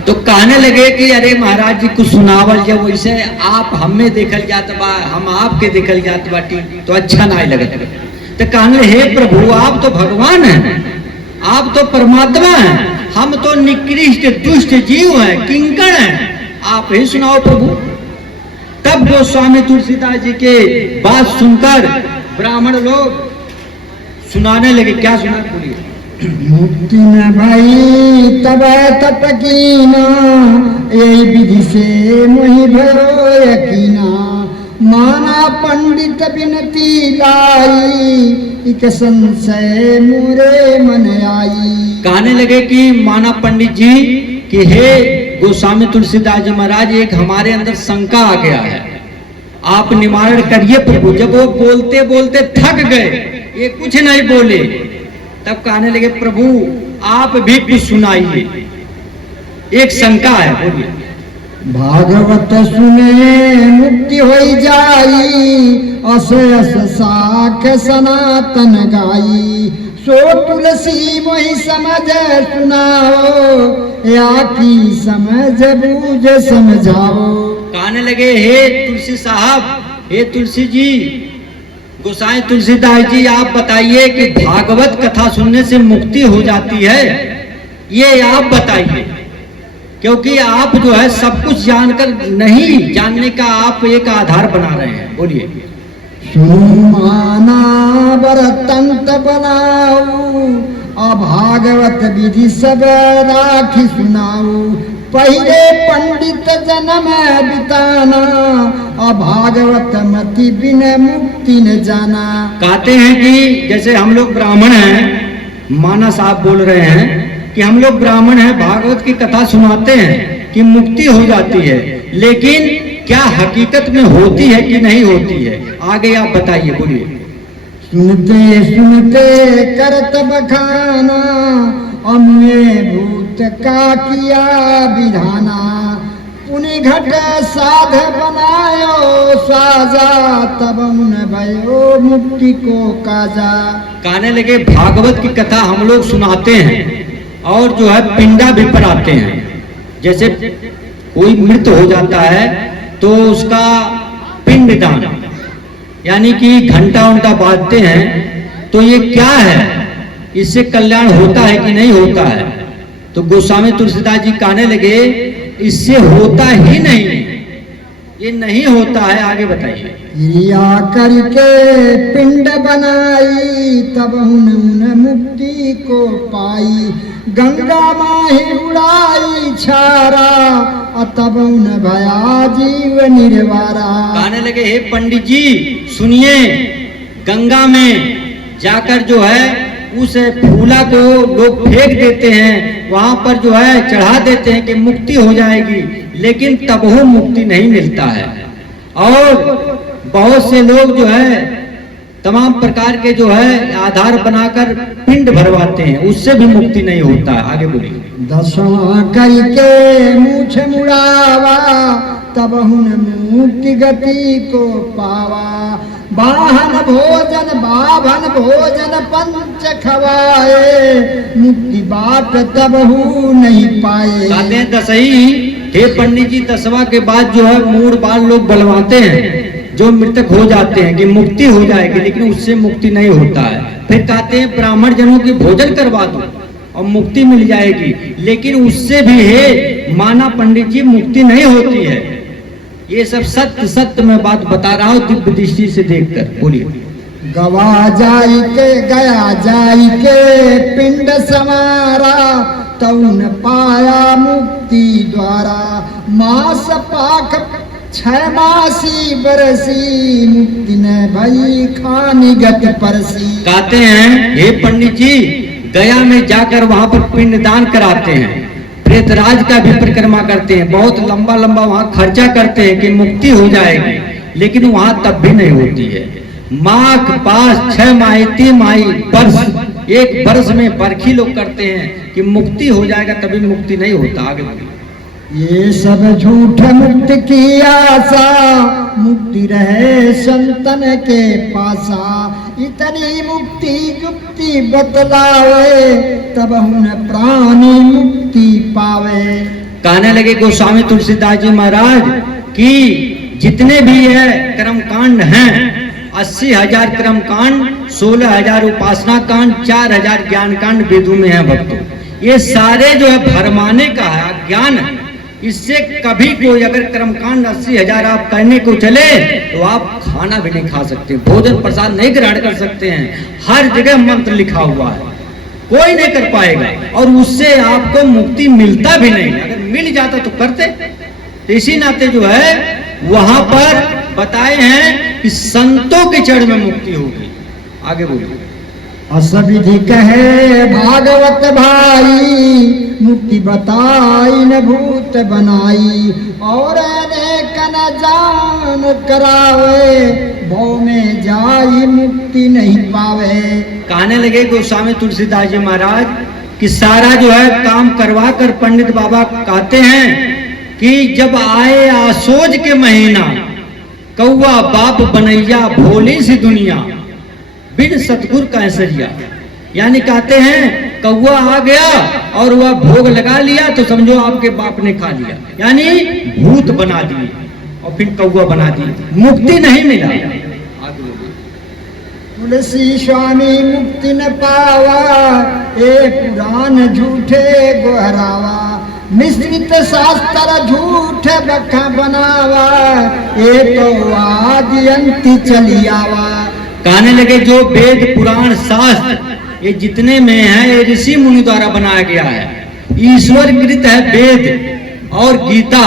तो कहने लगे कि अरे महाराज जी कुछ सुनावल, जब वैसे आप हमें देखल जात बा, हम आपके देखल जात बाटी तो अच्छा ना लगत। तो कहने लगे हे प्रभु आप तो भगवान हैं, आप तो परमात्मा हैं, हम तो निकृष्ट दुष्ट जीव हैं, किंकण हैं, आप ही सुनाओ प्रभु। तब गोस्वामी तुलसीदास जी के बात सुनकर ब्राह्मण लोग सुनाने लगे। क्या सुना बोलिए। मुक्ति न भाई तब तप कीना, यही विधि से मुहि भरो यकीना, माना पंडित बिनती लाई, इक संशय मुरे मन आई। कहने लगे कि माना पंडित जी कि हे गोस्वामी तुलसीदास जी महाराज, एक हमारे अंदर शंका आ गया है, आप निवारण करिए प्रभु। जब वो बोलते बोलते थक गए, ये कुछ नहीं बोले, तब कहने लगे प्रभु आप भी कुछ सुनाइए, एक शंका है, बोलिए। भागवत सुने मुक्ति होई जाई, अस अस साख सनातन गाई, सो तुलसी मोहि समझ सुनाओ, या की समझ बूझ समझाओ। कहने लगे हे तुलसी साहब, हे तुलसी जी, गोसाई तुलसीदास जी आप बताइए कि भागवत कथा सुनने से मुक्ति हो जाती है, ये आप बताइए, क्योंकि आप जो है सब कुछ जानकर नहीं जानने का आप एक आधार बना रहे हैं, बोलिए। सुमाना बरतंत बनाऊ, अभागवत विधि सब राखी सुनाऊ, पहिले पंडित जन्म बिताना, अभागवत मति बिन मुक्ति न जाना। कहते हैं कि जैसे हम लोग ब्राह्मण हैं, मानस आप बोल रहे हैं कि हम लोग ब्राह्मण हैं, भागवत की कथा सुनाते हैं कि मुक्ति हो जाती है, लेकिन क्या हकीकत में होती है कि नहीं होती है? आगे आप बताइए, बोलिए। सुनते सुनते करत बखाना, अम्मे भूत का किया विधाना। पुनि घट साध बनायो साजा, तब उन भयो मुक्ति को काजा। कहने लगे भागवत की कथा हम लोग सुनाते हैं और जो है पिंडा भी पराते हैं। जैसे कोई मृत हो जाता है तो उसका पिंडदान, यानी कि घंटा उंटा बाजते हैं, तो ये क्या है, इससे कल्याण होता है कि नहीं होता है? तो गोस्वामी तुलसीदास जी कहने लगे इससे होता ही नहीं, ये नहीं होता है। आगे बताइए। क्रिया करके पिंड बनाई, तब उन मुक्ति को पाई। गंगा माही उड़ाई छारा, तब उन भया जीव निर्वारा। कहने लगे हे पंडित जी सुनिए, गंगा में जाकर जो है उस फूला को लोग फेंक देते हैं, वहां पर जो है चढ़ा देते हैं कि मुक्ति हो जाएगी, लेकिन तब वो मुक्ति नहीं मिलता है। और बहुत से लोग जो है तमाम प्रकार के जो है आधार बनाकर पिंड भरवाते हैं, उससे भी मुक्ति नहीं होता है। आगे बोलिए। दसवां करके मूछ मुड़ावा, तब हुन मुक्ति गति को पावा। बाहन भोजन बाभन भोजन पंच खवाए, मुक्ति बाट तब हु नहीं पाए। कहते हैं दसही, हे पंडित जी दसवा के बाद जो है मूड बाल लोग बलवाते हैं, जो मृतक हो जाते हैं कि मुक्ति हो जाएगी, लेकिन उससे मुक्ति नहीं होता है। फिर कहते हैं ब्राह्मण जनों की भोजन करवा दो और मुक्ति मिल जाएगी, लेकिन उससे भी है माना पंडित जी मुक्ति नहीं होती है। ये सब सत्य सत्य मैं बात बता रहा हूँ दिव्य दृष्टि से देखकर। बोलिए। गवा जाई के गया जाई के पिंड समारा, तउन पाया मुक्ति द्वारा। मास पाख 6 मासी बरसी, मुक्ति न भई खानी गत परसी। कहते हैं हे पंडित जी गया में जाकर वहां पर पिंडदान कराते हैं, प्रेतराज का भी परिक्रमा करते हैं, बहुत लंबा लंबा वहां खर्चा करते हैं कि मुक्ति हो जाएगी, लेकिन वहां तब भी नहीं होती है। माघ पास 6 माही 3 माही वर्ष, 1 वर्ष में बरखी लोग करते हैं कि मुक्ति हो जाएगा, तभी मुक्ति नहीं होता। आगे ये सब झूठ मुक्त की आशा, मुक्ति रहे संतन के पासा। इतनी मुक्ति युक्ति बतलावे, तब उन प्राणी मुक्ति पावे। कहने लगे गोस्वामी तुलसीदास जी महाराज कि जितने भी है कर्मकांड हैं, 80,000 कर्मकांड, 16,000 उपासना कांड, 4,000 ज्ञान कांड वेदों में है भक्तों। ये सारे जो है भरमाने का है, ज्ञान है। इससे कभी कोई अगर कर्मकांड 80,000 आप करने को चले तो आप खाना भी नहीं खा सकते, भोजन प्रसाद नहीं ग्रहण कर सकते हैं। हर जगह मंत्र लिखा हुआ है, कोई नहीं कर पाएगा, और उससे आपको मुक्ति मिलता भी नहीं। अगर मिल जाता तो करते। तो इसी नाते जो है वहां पर बताए हैं कि संतों के चरण में मुक्ति होगी। आगे बोलिए। असविधि कहे भागवत भाई, मुक्ति बताई न भूत बनाई। और अनेक न जान करावे, भव में जाई मुक्ति नहीं पावे। कहने लगे गोस्वामी तुलसीदास जी महाराज कि सारा जो है काम करवा कर पंडित बाबा कहते हैं कि जब आए आसोज के महीना, कौआ बाप बनैया भोली सी दुनिया, बिन सतगुर कैसरिया। यानी कहते हैं कौआ आ गया और वह भोग लगा लिया तो समझो आपके बाप ने खा लिया, यानी भूत बना दिए और फिर कौआ बना दिए, मुक्ति नहीं मिला। तुलसी स्वामी मुक्ति न पावा, ए पुराण झूठे गोहरावा। मिश्रित शास्त्र झूठ बखा बनावा, ए तो आदि अंति चली आवा। कहने लगे जो वेद पुराण शास्त्र ये जितने में है ये ऋषि मुनि द्वारा बनाया गया है, ईश्वर कृत है वेद। और गीता,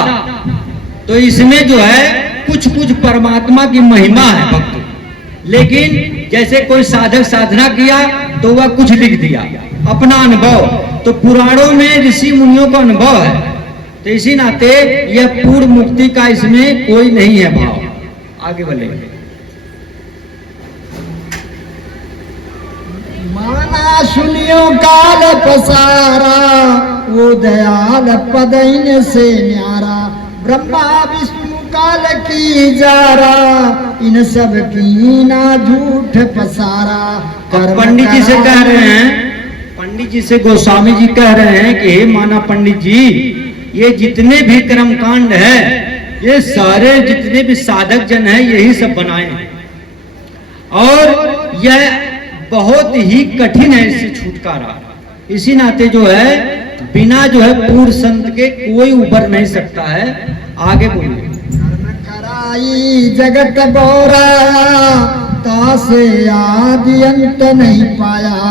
तो इसमें जो है कुछ कुछ परमात्मा की महिमा है भक्त। लेकिन जैसे कोई साधक साधना किया तो वह कुछ लिख दिया अपना अनुभव, तो पुराणों में ऋषि मुनियों का अनुभव है, तो इसी नाते यह पूर्ण मुक्ति का इसमें कोई नहीं है भाव। आगे बढ़े। माना सुनियो काल पसारा, वो दयाल पद इन से न्यारा, ब्रह्मा विष्णु काल की जारा, इन सब की ना झूठ पसारा। पंडित जी से कह रहे हैं, पंडित जी से गोस्वामी जी कह रहे हैं कि हे माना पंडित जी, ये जितने भी कर्मकांड है, ये सारे जितने भी साधक जन है यही सब बनाए हैं, और यह बहुत ही कठिन है इससे छुटकारा। इसी नाते जो है बिना जो है पूर्ण संत के कोई उबर नहीं सकता है। आगे बोलिए। कराई जगत बोराया, तासे आदि अंत नहीं पाया,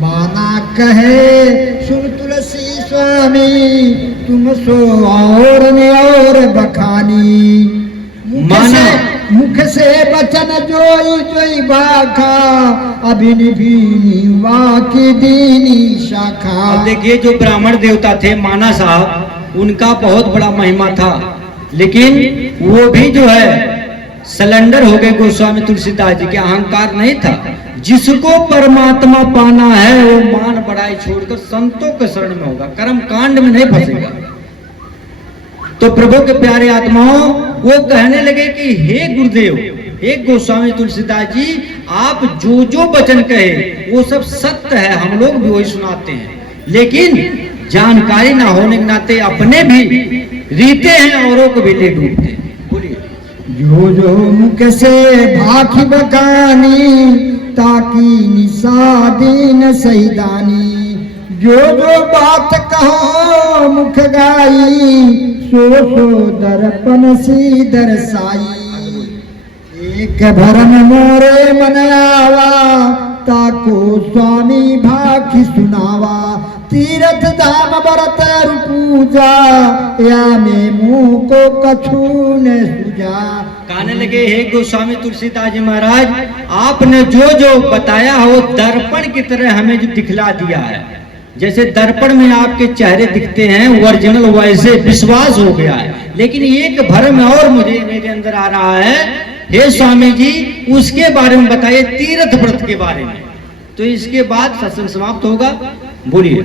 माना कहे सुन तुलसी स्वामी, तुम सो और ने और बखानी। माना मुख से वचन जोई जोई बाखा, अभिनि भीनी वाकी दीनी शाखा। अब देखिए जो ब्राह्मण देवता थे माना साहब, उनका बहुत बड़ा महिमा था, लेकिन वो भी जो है सिलेंडर हो गए गोस्वामी तुलसीदास जी के। अहंकार नहीं था। जिसको परमात्मा पाना है वो मान बढ़ाई छोड़कर संतों के शरण में होगा, कर्म कांड में नहीं फंसेगा। तो प्रभु के प्यारे आत्माओं वो कहने लगे कि हे गुरुदेव, हे गोस्वामी तुलसीदास जी, आप जो जो वचन कहे वो सब सत्य है, हम लोग भी वही सुनाते हैं, लेकिन जानकारी ना होने के नाते अपने भी रीते हैं, औरों को भी ले डूबते हैं। बोलिए। जो जो मुख से भाखी बकानी, ताकि निसादीन सैदानी। जो जो बात कहो मुख गाई, सो सो दर्पण सी दर्शाई। एक भरम मोरे मन आवा, ताको स्वामी भाखी सुनावा। तीर्थ धाम व्रत पूजा, या में मुंह को कछु न सुजा। कहने लगे हे गोस्वामी तुलसीदास जी महाराज, आपने जो जो बताया वो दर्पण की तरह हमें जो दिखला दिया है। जैसे दर्पण में आपके चेहरे दिखते हैं ओरिजिनल, वैसे विश्वास हो गया है। लेकिन एक भ्रम और मुझे मेरे अंदर आ रहा है, हे स्वामी जी उसके बारे में बताइए, तीर्थ व्रत के बारे में। तो इसके बाद सत्संग समाप्त होगा। बोलिए।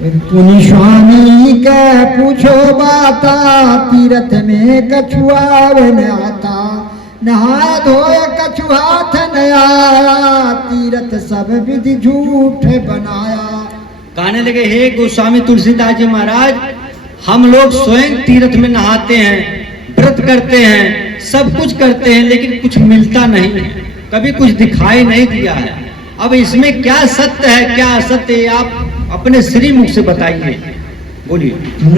पुनि स्वामी का पूछो बाता, तीर्थ में कछुआ न आता। नहा धोए कछु हाथ न आया, तीर्थ सब विधि झूठ बनाया। कहने लगे हे गोस्वामी तुलसीदास जी महाराज, हम लोग स्वयं तीर्थ में नहाते हैं, व्रत करते हैं, सब कुछ करते हैं, लेकिन कुछ मिलता नहीं है, कभी कुछ दिखाई नहीं दिया है। अब इसमें क्या सत्य है क्या असत्य है, आप अपने श्री मुख से बताइए। बोलिए।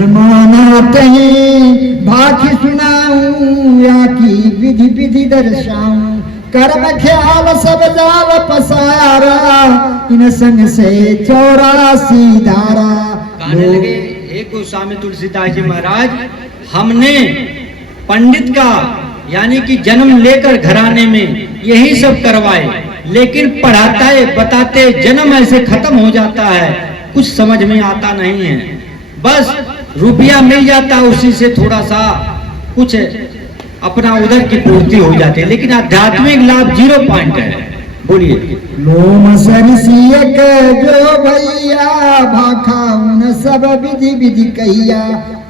माना कहीं भाखी सुनाऊं, या की विधि विधि दर्शाऊं। कर्म ख्याल सब जाल पसारा, इन संग से 84 धारा। कहने लगे हे गोस्वामी तुलसीदास जी महाराज, हमने पंडित का यानी कि जन्म लेकर घराने में यही सब करवाए, लेकिन पढ़ाते बताते जन्म ऐसे खत्म हो जाता है, कुछ समझ में आता नहीं है। बस रुपया मिल जाता, उसी से थोड़ा सा कुछ अपना उधर की पूर्ति हो जाती है, लेकिन आध्यात्मिक लाभ 0 पॉइंट है। बोलिए। लोम सरसियक जो भैया, भाखा उन सब विधि विधि कहिया।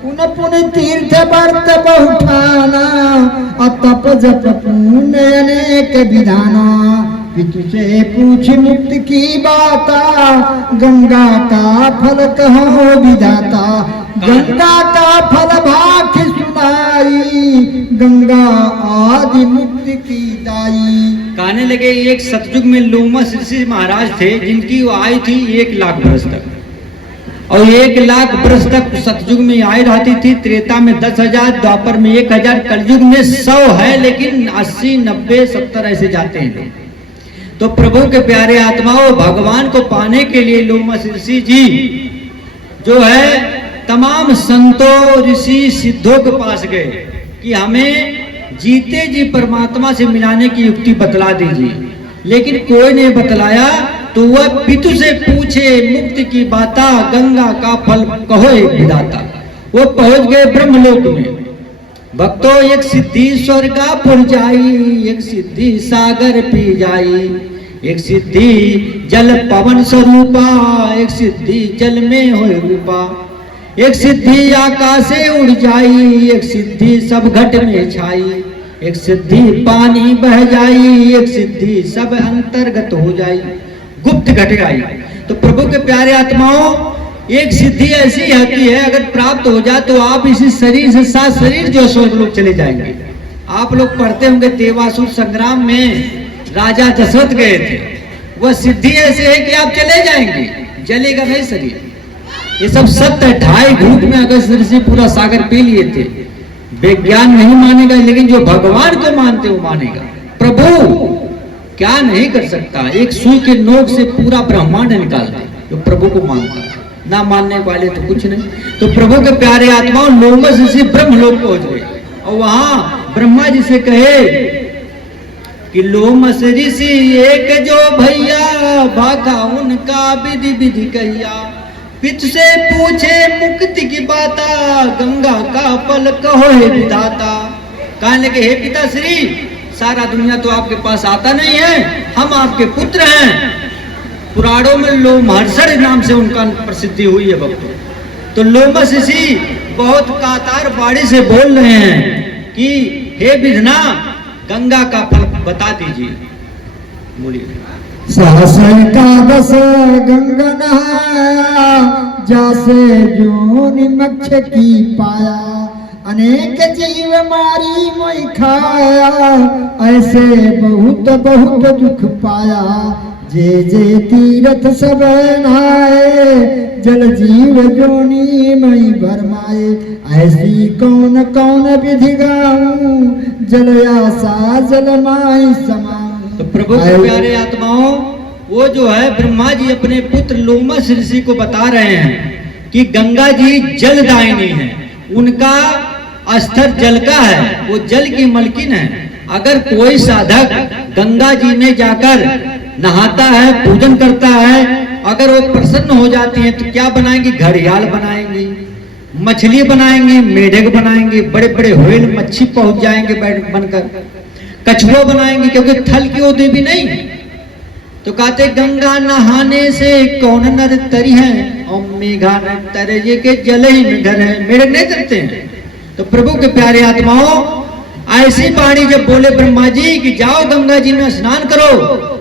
उन पुण्य तीर्थ व्रत बहुठाना, अतप जप पुण्य अनेक विधाना। पितु से पूछ मुक्त की बाता, गंगा का फल कहो विधाता। गंगा का फल भाखी सुनाई, गंगा आदि मुक्ति की दाई। कहने लगे एक सतयुग में लोमस ऋषि महाराज थे, जिनकी आयु थी 1 लाख वर्ष तक, और 1 लाख वर्ष तक सतयुग में आयु रहती थी। त्रेता में 10,000, द्वापर में 1,000, कलयुग में 100 है, लेकिन 80, 90, 70 ऐसे जाते हैं। तो प्रभु के प्यारे आत्माओं, भगवान को पाने के लिए लोमस ऋषि जी जो है तमाम संतों ऋषि सिद्धों के पास गए कि हमें जीते जी परमात्मा से मिलाने की युक्ति बतला दीजिए, लेकिन कोई नहीं बतलाया। तो वह पितु से पूछे मुक्ति की बाता, गंगा का फल कहो एक विधाता। वो पहुंच गए ब्रह्मलोक में। भक्तों, एक सिद्धि स्वर्गापुर जाई, एक सिद्धि सागर पी जाई, एक सिद्धि जल पवन स्वरूपा, एक सिद्धि जल में हो रूपा, एक सिद्धि आकाशे उड़ जाई, एक सिद्धि सब घट में छाई, एक सिद्धि पानी बह जाई, एक सिद्धि सब अंतर्गत हो जाई, गुप्त घट गई। तो प्रभु के प्यारे आत्माओं, एक सिद्धि ऐसी आती है, अगर प्राप्त हो जाए तो आप इसी शरीर से साथ शरीर जो स्वर्ग लोग चले जाएंगे। आप लोग पढ़ते होंगे देवासुर संग्राम में राजा दशरथ गए थे। वह सिद्धि ऐसे है कि आप चले जाएंगे, जलेगा नहीं शरीर। ये सब सत्य है। 2.5 घूंट में अगर शरीर से पूरा सागर पी लिए थे। विज्ञान नहीं मानेगा, लेकिन जो भगवान को मानते वो मानेगा। प्रभु क्या नहीं कर सकता, एक सुई के नोक से पूरा ब्रह्मांड निकाल दे जो प्रभु को मानता है। ना मानने वाले तो कुछ नहीं। तो प्रभु के प्यारे आत्माओं लोमस ऋषि ब्रह्मलोक पहुंच गए और वहां ब्रह्मा जी से कहे कि लोमस ऋषि एक जो भैया, भागा उनका विधि विधि कहिया, पित से पूछे मुक्ति की बाता, गंगा का फल कहो हे विधाता। कहने लगे, हे पिता श्री, सारा दुनिया तो आपके पास आता नहीं है, हम आपके पुत्र हैं। पुराणों में लोमहर्षण नाम से उनका प्रसिद्धि हुई है भक्तों। तो लोमस ऋषि बहुत कातार बाड़ी से बोल रहे हैं कि हे विधना, गंगा का फल बता दीजिए। बोलिए। सहस्र एकादश गंगा नहाया, जासे जोनि मक्ष की पाया, अनेक जीव मारी मोहि खाया, ऐसे बहुत बहुत दुख पाया, जे जे तीरथ सब नहाए, जल जीव जोनी मई भरमाए, ऐसी कौन कौन विधि गाऊं, जल आशा जल माई समाऊं। तो प्रभु के प्यारे आत्माओं, वो जो है ब्रह्मा जी अपने पुत्र लोमस ऋषि को बता रहे हैं कि गंगा जी जलदायिनी है, उनका स्तर जल का है, वो जल की मलकिन है। अगर कोई साधक गंगा जी में जाकर नहाता है, पूजन करता है, अगर वो प्रसन्न हो जाती हैं तो क्या बनाएंगी? घड़ियाल बनाएंगी, मछली बनाएंगी, मेढक बनाएंगी, बड़े बड़े व्हेल मच्छी पहुंच जाएंगे बनकर, कछुआ बनाएंगी, क्योंकि थल की वो देवी नहीं। तो कहते गंगा नहाने से कौन नर तरी है, और मेघा न तरे ये के जल ही में घर है, मेढक नहीं तरते हैं। तो प्रभु के प्यारे आत्माओं, ऐसी वाणी जब बोले ब्रह्मा जी कि जाओ गंगा जी में स्नान करो,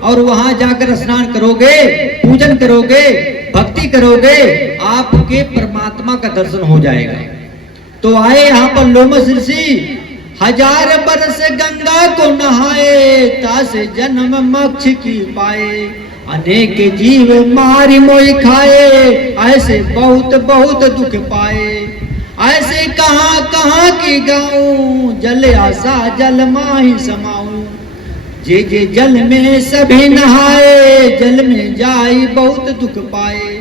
और वहां जाकर स्नान करोगे, पूजन करोगे, भक्ति करोगे, आपके परमात्मा का दर्शन हो जाएगा। तो आए यहाँ पर लोमस ऋषि, 1000 बरस गंगा को नहाए, तासे जन्म मोक्ष की पाए, अनेक जीव मारी मोहि खाए, ऐसे बहुत बहुत दुख पाए, ऐसे कहाँ कहाँ की गाऊं, जल आशा जल माही समाऊं, जे जे जल में सभी नहाए, जल में जाई बहुत दुख पाए।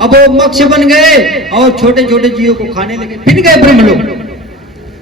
अब वो मोक्ष बन गए और छोटे छोटे जीवों को खाने लगे, फिर गए ब्रह्मलोक।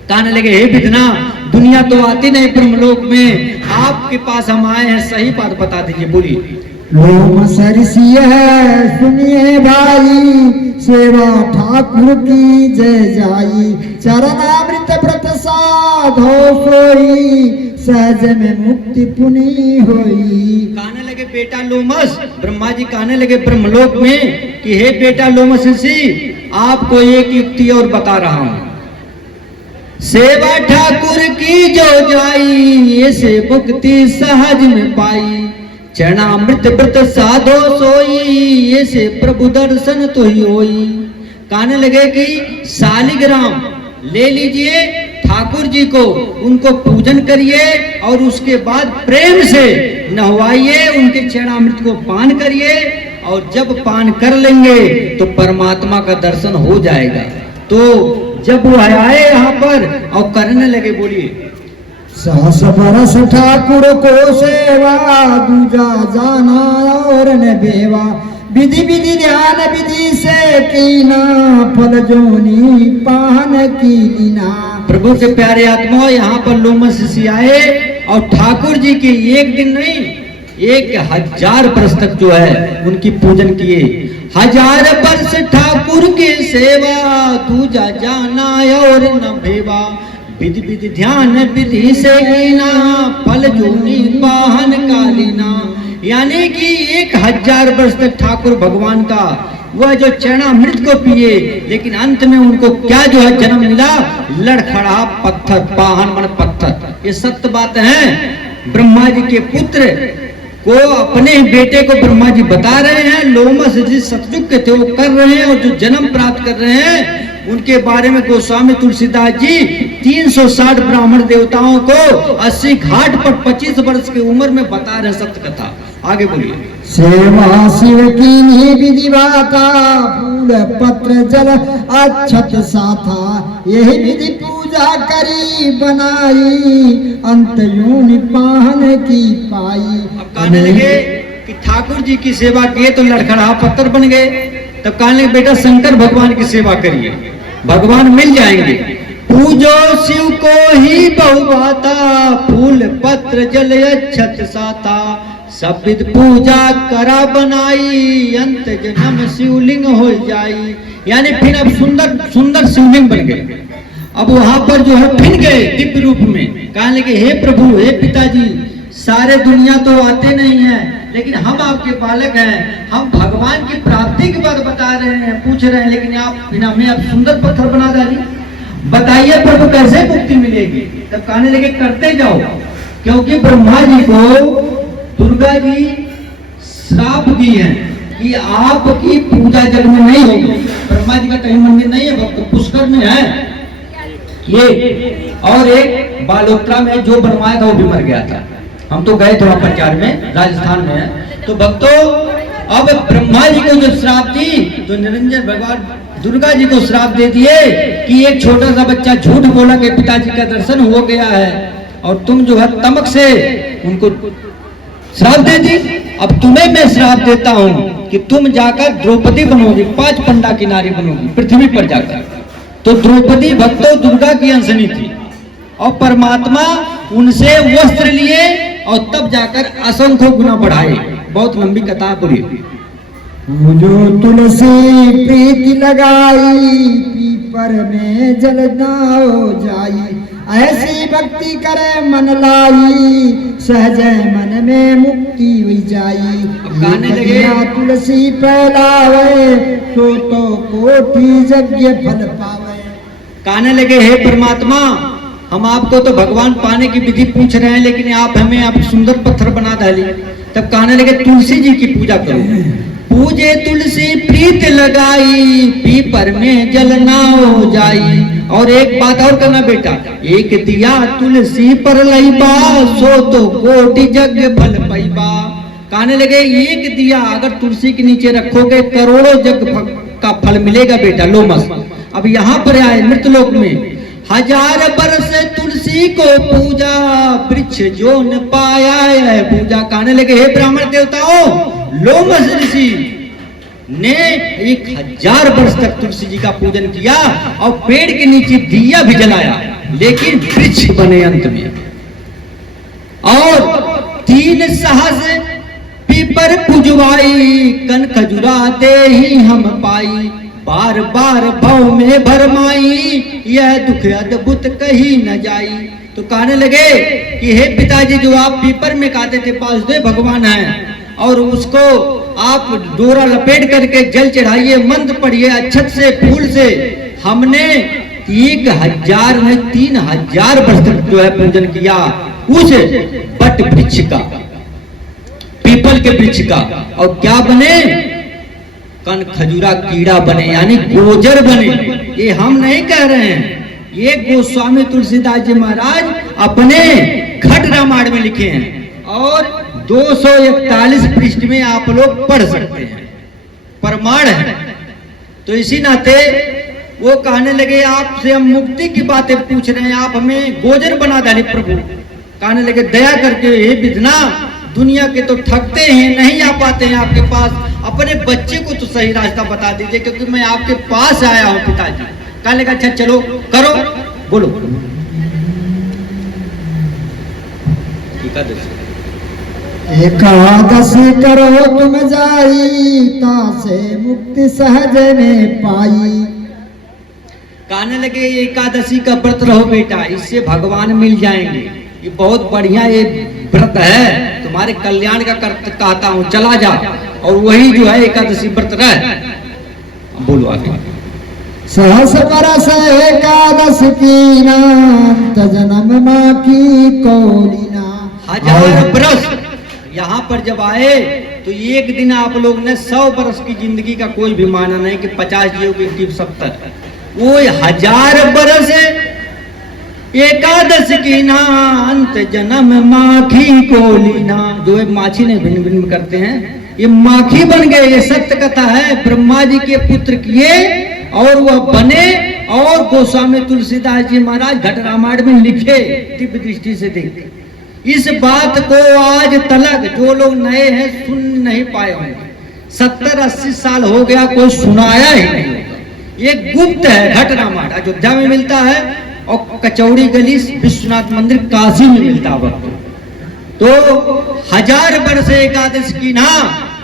कहने लगे, हे विधना, दुनिया तो आती नहीं ब्रह्मलोक में, आपके पास हम आए हैं, सही बात बता दीजिए। बोलिए। लोमस ऋषि है सुनिए भाई, सेवा ठाकुर की जय जाई, चरणामृत व्रत साधो सोई, सहज में मुक्ति पुनि होई। कहने लगे बेटा लोमस, ब्रह्मा जी कहने लगे ब्रह्मलोक में कि हे बेटा लोमस ऋषि, आपको एक युक्ति और बता रहा हूं। सेवा ठाकुर की जो जाई, ऐसे मुक्ति सहज में पाई, चरणामृत व्रत साधो सोई, ऐसे प्रभु दर्शन तो ही होई। कहने लगे कि शालिग्राम ले लीजिए ठाकुर जी को, उनको पूजन करिए और उसके बाद प्रेम से नहवाइए, उनके चरणामृत को पान करिए, और जब पान कर लेंगे तो परमात्मा का दर्शन हो जाएगा। तो जब वो आए यहाँ पर और करने लगे, बोलिए। सहस बरस ठाकुर को सेवा, दूजा जाना और न बेवा, विधि विधि ध्यान विधि से कीना, फल जोनी पाहन की लीना। प्रभु के प्यारे आत्माओं, यहाँ पर लोमस ऋषि आए और ठाकुर जी की एक दिन नहीं 1000 वर्ष तक जो है उनकी पूजन किए। 1000 वर्ष ठाकुर की सेवा, दूजा जाना और न भेवा। विधि विधि ध्यान विधि से कीना, फल जोनी पाहन का लीना। यानी कि 1000 वर्ष तक ठाकुर भगवान का वह जो चरणामृत को पिए, लेकिन अंत में उनको क्या जो है जन्म मिला, लड़खड़ा पत्थर, पाहन मन पत्थर। ये सत्य बात है। ब्रह्मा जी के पुत्र को अपने बेटे को ब्रह्मा जी बता रहे हैं, लोमस जी सतयुग के थे वो कर रहे हैं, और जो जन्म प्राप्त कर रहे हैं उनके बारे में गोस्वामी तुलसीदास जी 360 ब्राह्मण देवताओं को 80 घाट पर 25 वर्ष की उम्र में बता रहे सत्य कथा। आगे बोलिए। सेवा शिव की विधि बाता, फूल पत्र जल अक्षत साथा। यही विधि पूजा करी बनाई, अंत योनि पाहन की पाई। अब कहने लगे कि ठाकुर जी की सेवा किए तो लड़खड़ा पत्थर बन गए। तब कहने लगे बेटा शंकर भगवान की सेवा करिए, भगवान मिल जाएंगे। पूजो शिव को ही बहुभाता, फूल पत्र जल अक्षत साथा। सब विध पूजा करा बनाई, अंत जन्म शिवलिंग हो जाई। यानी फिर अब सुंदर सुंदर शिवलिंग बन गए। अब वहां पर जो है फिर गए दिव्य रूप में। कहने लगे हे प्रभु, हे पिताजी, सारे दुनिया तो आते नहीं है, लेकिन हम आपके बालक हैं, हम भगवान की प्राप्ति की बात बता रहे हैं, पूछ रहे हैं, लेकिन आप बिना में आप सुंदर पत्थर बना डाली। बताइए प्रभु कैसे मुक्ति मिलेगी। तब कहने लगे करते जाओ, क्योंकि ब्रह्मा जी को दुर्गा जी श्राप दी है कि आपकी पूजा जग में नहीं होगी। ब्रह्मा जी का कहीं मंदिर नहीं है, भक्त पुष्कर में है ये, और एक बालोत्रा में जो बनवाया था वो भी मर गया था। हम तो गए थे वहां प्रचार में, राजस्थान में है। तो भक्तों, अब ब्रह्मा जी को जो श्राप दी तो निरंजन भगवान दुर्गा जी को श्राप दे दिए कि एक छोटा सा बच्चा झूठ बोला कि पिताजी का दर्शन हो गया है, और तुम जो है तमक से उनको श्राप दे दी। अब तुम्हें मैं श्राप देता हूं कि तुम जाकर द्रौपदी बनोगी, 5 पंडा की नारी बनोगी पृथ्वी पर जाकर। तो द्रौपदी भक्तों दुर्गा की अंशनी थी, और परमात्मा उनसे वस्त्र लिए और तब जाकर असंख्य गुना बढ़ाए। बहुत लंबी कथा बोलिए। जो तुलसी प्रीति लगाई, पीपर में जल ना हो जाई। ऐसी भक्ति करे मन लाई, सहज मन में मुक्ति हुई जाई। गाने लगे तुलसी फैलावे, सो तो कोटि यज्ञ फल पावे। कहने लगे हे परमात्मा, हम आपको तो भगवान पाने की विधि पूछ रहे हैं, लेकिन आप हमें आप सुंदर पत्थर बना डाली। तब कहने लगे तुलसी जी की पूजा करो। पूजे तुलसी प्रीत लगाई, पीपर में जल ना हो जाई। और एक बात और करना बेटा, एक दिया तुलसी पर लईबा, सो तो कोटि यज्ञ फल पाईबा। कहने लगे एक दिया अगर तुलसी के नीचे रखोगे करोड़ों यज्ञ का फल मिलेगा बेटा लोमस। अब यहाँ पर आए मृतलोक में, 1000 वर्ष तुलसी को पूजा, वृक्ष जो न पाया है पूजा। कहने लगे हे ब्राह्मण देवताओं, लोमस ऋषि ने 1000 वर्ष तक तुलसी जी का पूजन किया और पेड़ के नीचे दिया भी जलाया, लेकिन वृक्ष बने अंत में। और 3 सहस पीपर पुजवाई, कन खजुरा दे ही हम पाई। बार बार भव में भरमाई, यह दुख अद्भुत कहीं न जाई। तो कहने लगे कि हे पिताजी, जो आप पीपर में कहते थे वासुदेव भगवान हैं, और उसको आप डोरा लपेट करके जल चढ़ाइए, मंत्र पढ़िए अक्षत से फूल से। हमने 1000 में 3000 वर्ष तक जो है पूजन किया उस बट वृक्ष का, पीपल के वृक्ष का। और क्या बने? कन खजूरा कीड़ा बने, यानी गोजर बने। ये हम नहीं कह रहे हैं, ये गोस्वामी तुलसीदास जी महाराज अपने खट रामायण में लिखे हैं, और 241 पृष्ठ में आप लोग पढ़ सकते हैं, प्रमाण है। तो इसी नाते वो कहने लगे आपसे हम मुक्ति की बातें पूछ रहे हैं, आप हमें गोजर बना डाले प्रभु। कहने लगे दया करके हे विधना दुनिया के तो ठगते हैं, नहीं आ पाते हैं आपके पास। अपने बच्चे को तो सही रास्ता बता दीजिए, क्योंकि मैं आपके पास आया हूँ पिताजी। कहने लगा अच्छा चलो करो, बोलो। एकादशी करो तुम जाई, तासे मुक्ति सहज में पाई। कहने लगे एकादशी का व्रत रहो बेटा, इससे भगवान मिल जाएंगे। ये बहुत बढ़िया ये व्रत है, तुम्हारे कल्याण का कहता हूँ, चला जा और वही जो है एकादशी व्रत रह। बोलो आगे। सहस बरस एकादश की नात, जन्म माँ की कोलिना। 1000 बरस यहाँ पर जब आए तो एक दिन आप लोग ने 100 बरस की जिंदगी का कोई भी माना नहीं कि 50 जियो की 70। वो 1000 बरस एकादश की नात, जन्म माखी कोलिना। जो माछी ने भिन्न भिन्न करते हैं, ये माखी बन गए। ये सत्य कथा है, ब्रह्मा जी के पुत्र किए और वह बने, और गोस्वामी तुलसीदास जी महाराज घट रामायण में लिखे, दिव्य दृष्टि से देखे। इस बात को आज तलक जो लोग नए हैं सुन नहीं पाए होंगे। 70-80 साल हो गया, कोई सुनाया ही नहीं होगा। ये गुप्त है घट रामायण, अयोध्या में मिलता है और कचौड़ी गली विश्वनाथ मंदिर काशी में मिलता वक्त। तो 1000 वर्ष एकादश की ना,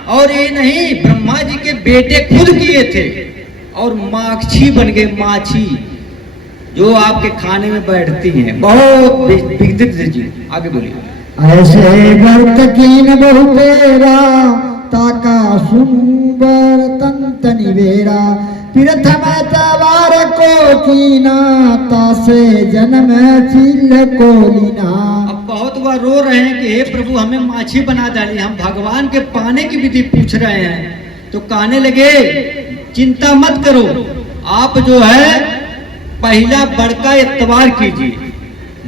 और ये नहीं, ब्रह्मा जी के बेटे खुद किए थे और माछी बन गए। माछी जो आपके खाने में बैठती हैं, बहुत विदित जी। आगे बोलिए। ऐसे व्रत कीन बहु तेरा, ताका सुबर तंत निवेरा। प्रथम तवार को कीना, तासे जन्म चिल कोलिना। अब बहुत बार रो रहे हैं कि हे प्रभु हमें माछी बना डाली, हम भगवान के पाने की विधि पूछ रहे हैं। तो कहने लगे चिंता मत करो, आप जो है पहला बड़का इतवार कीजिए।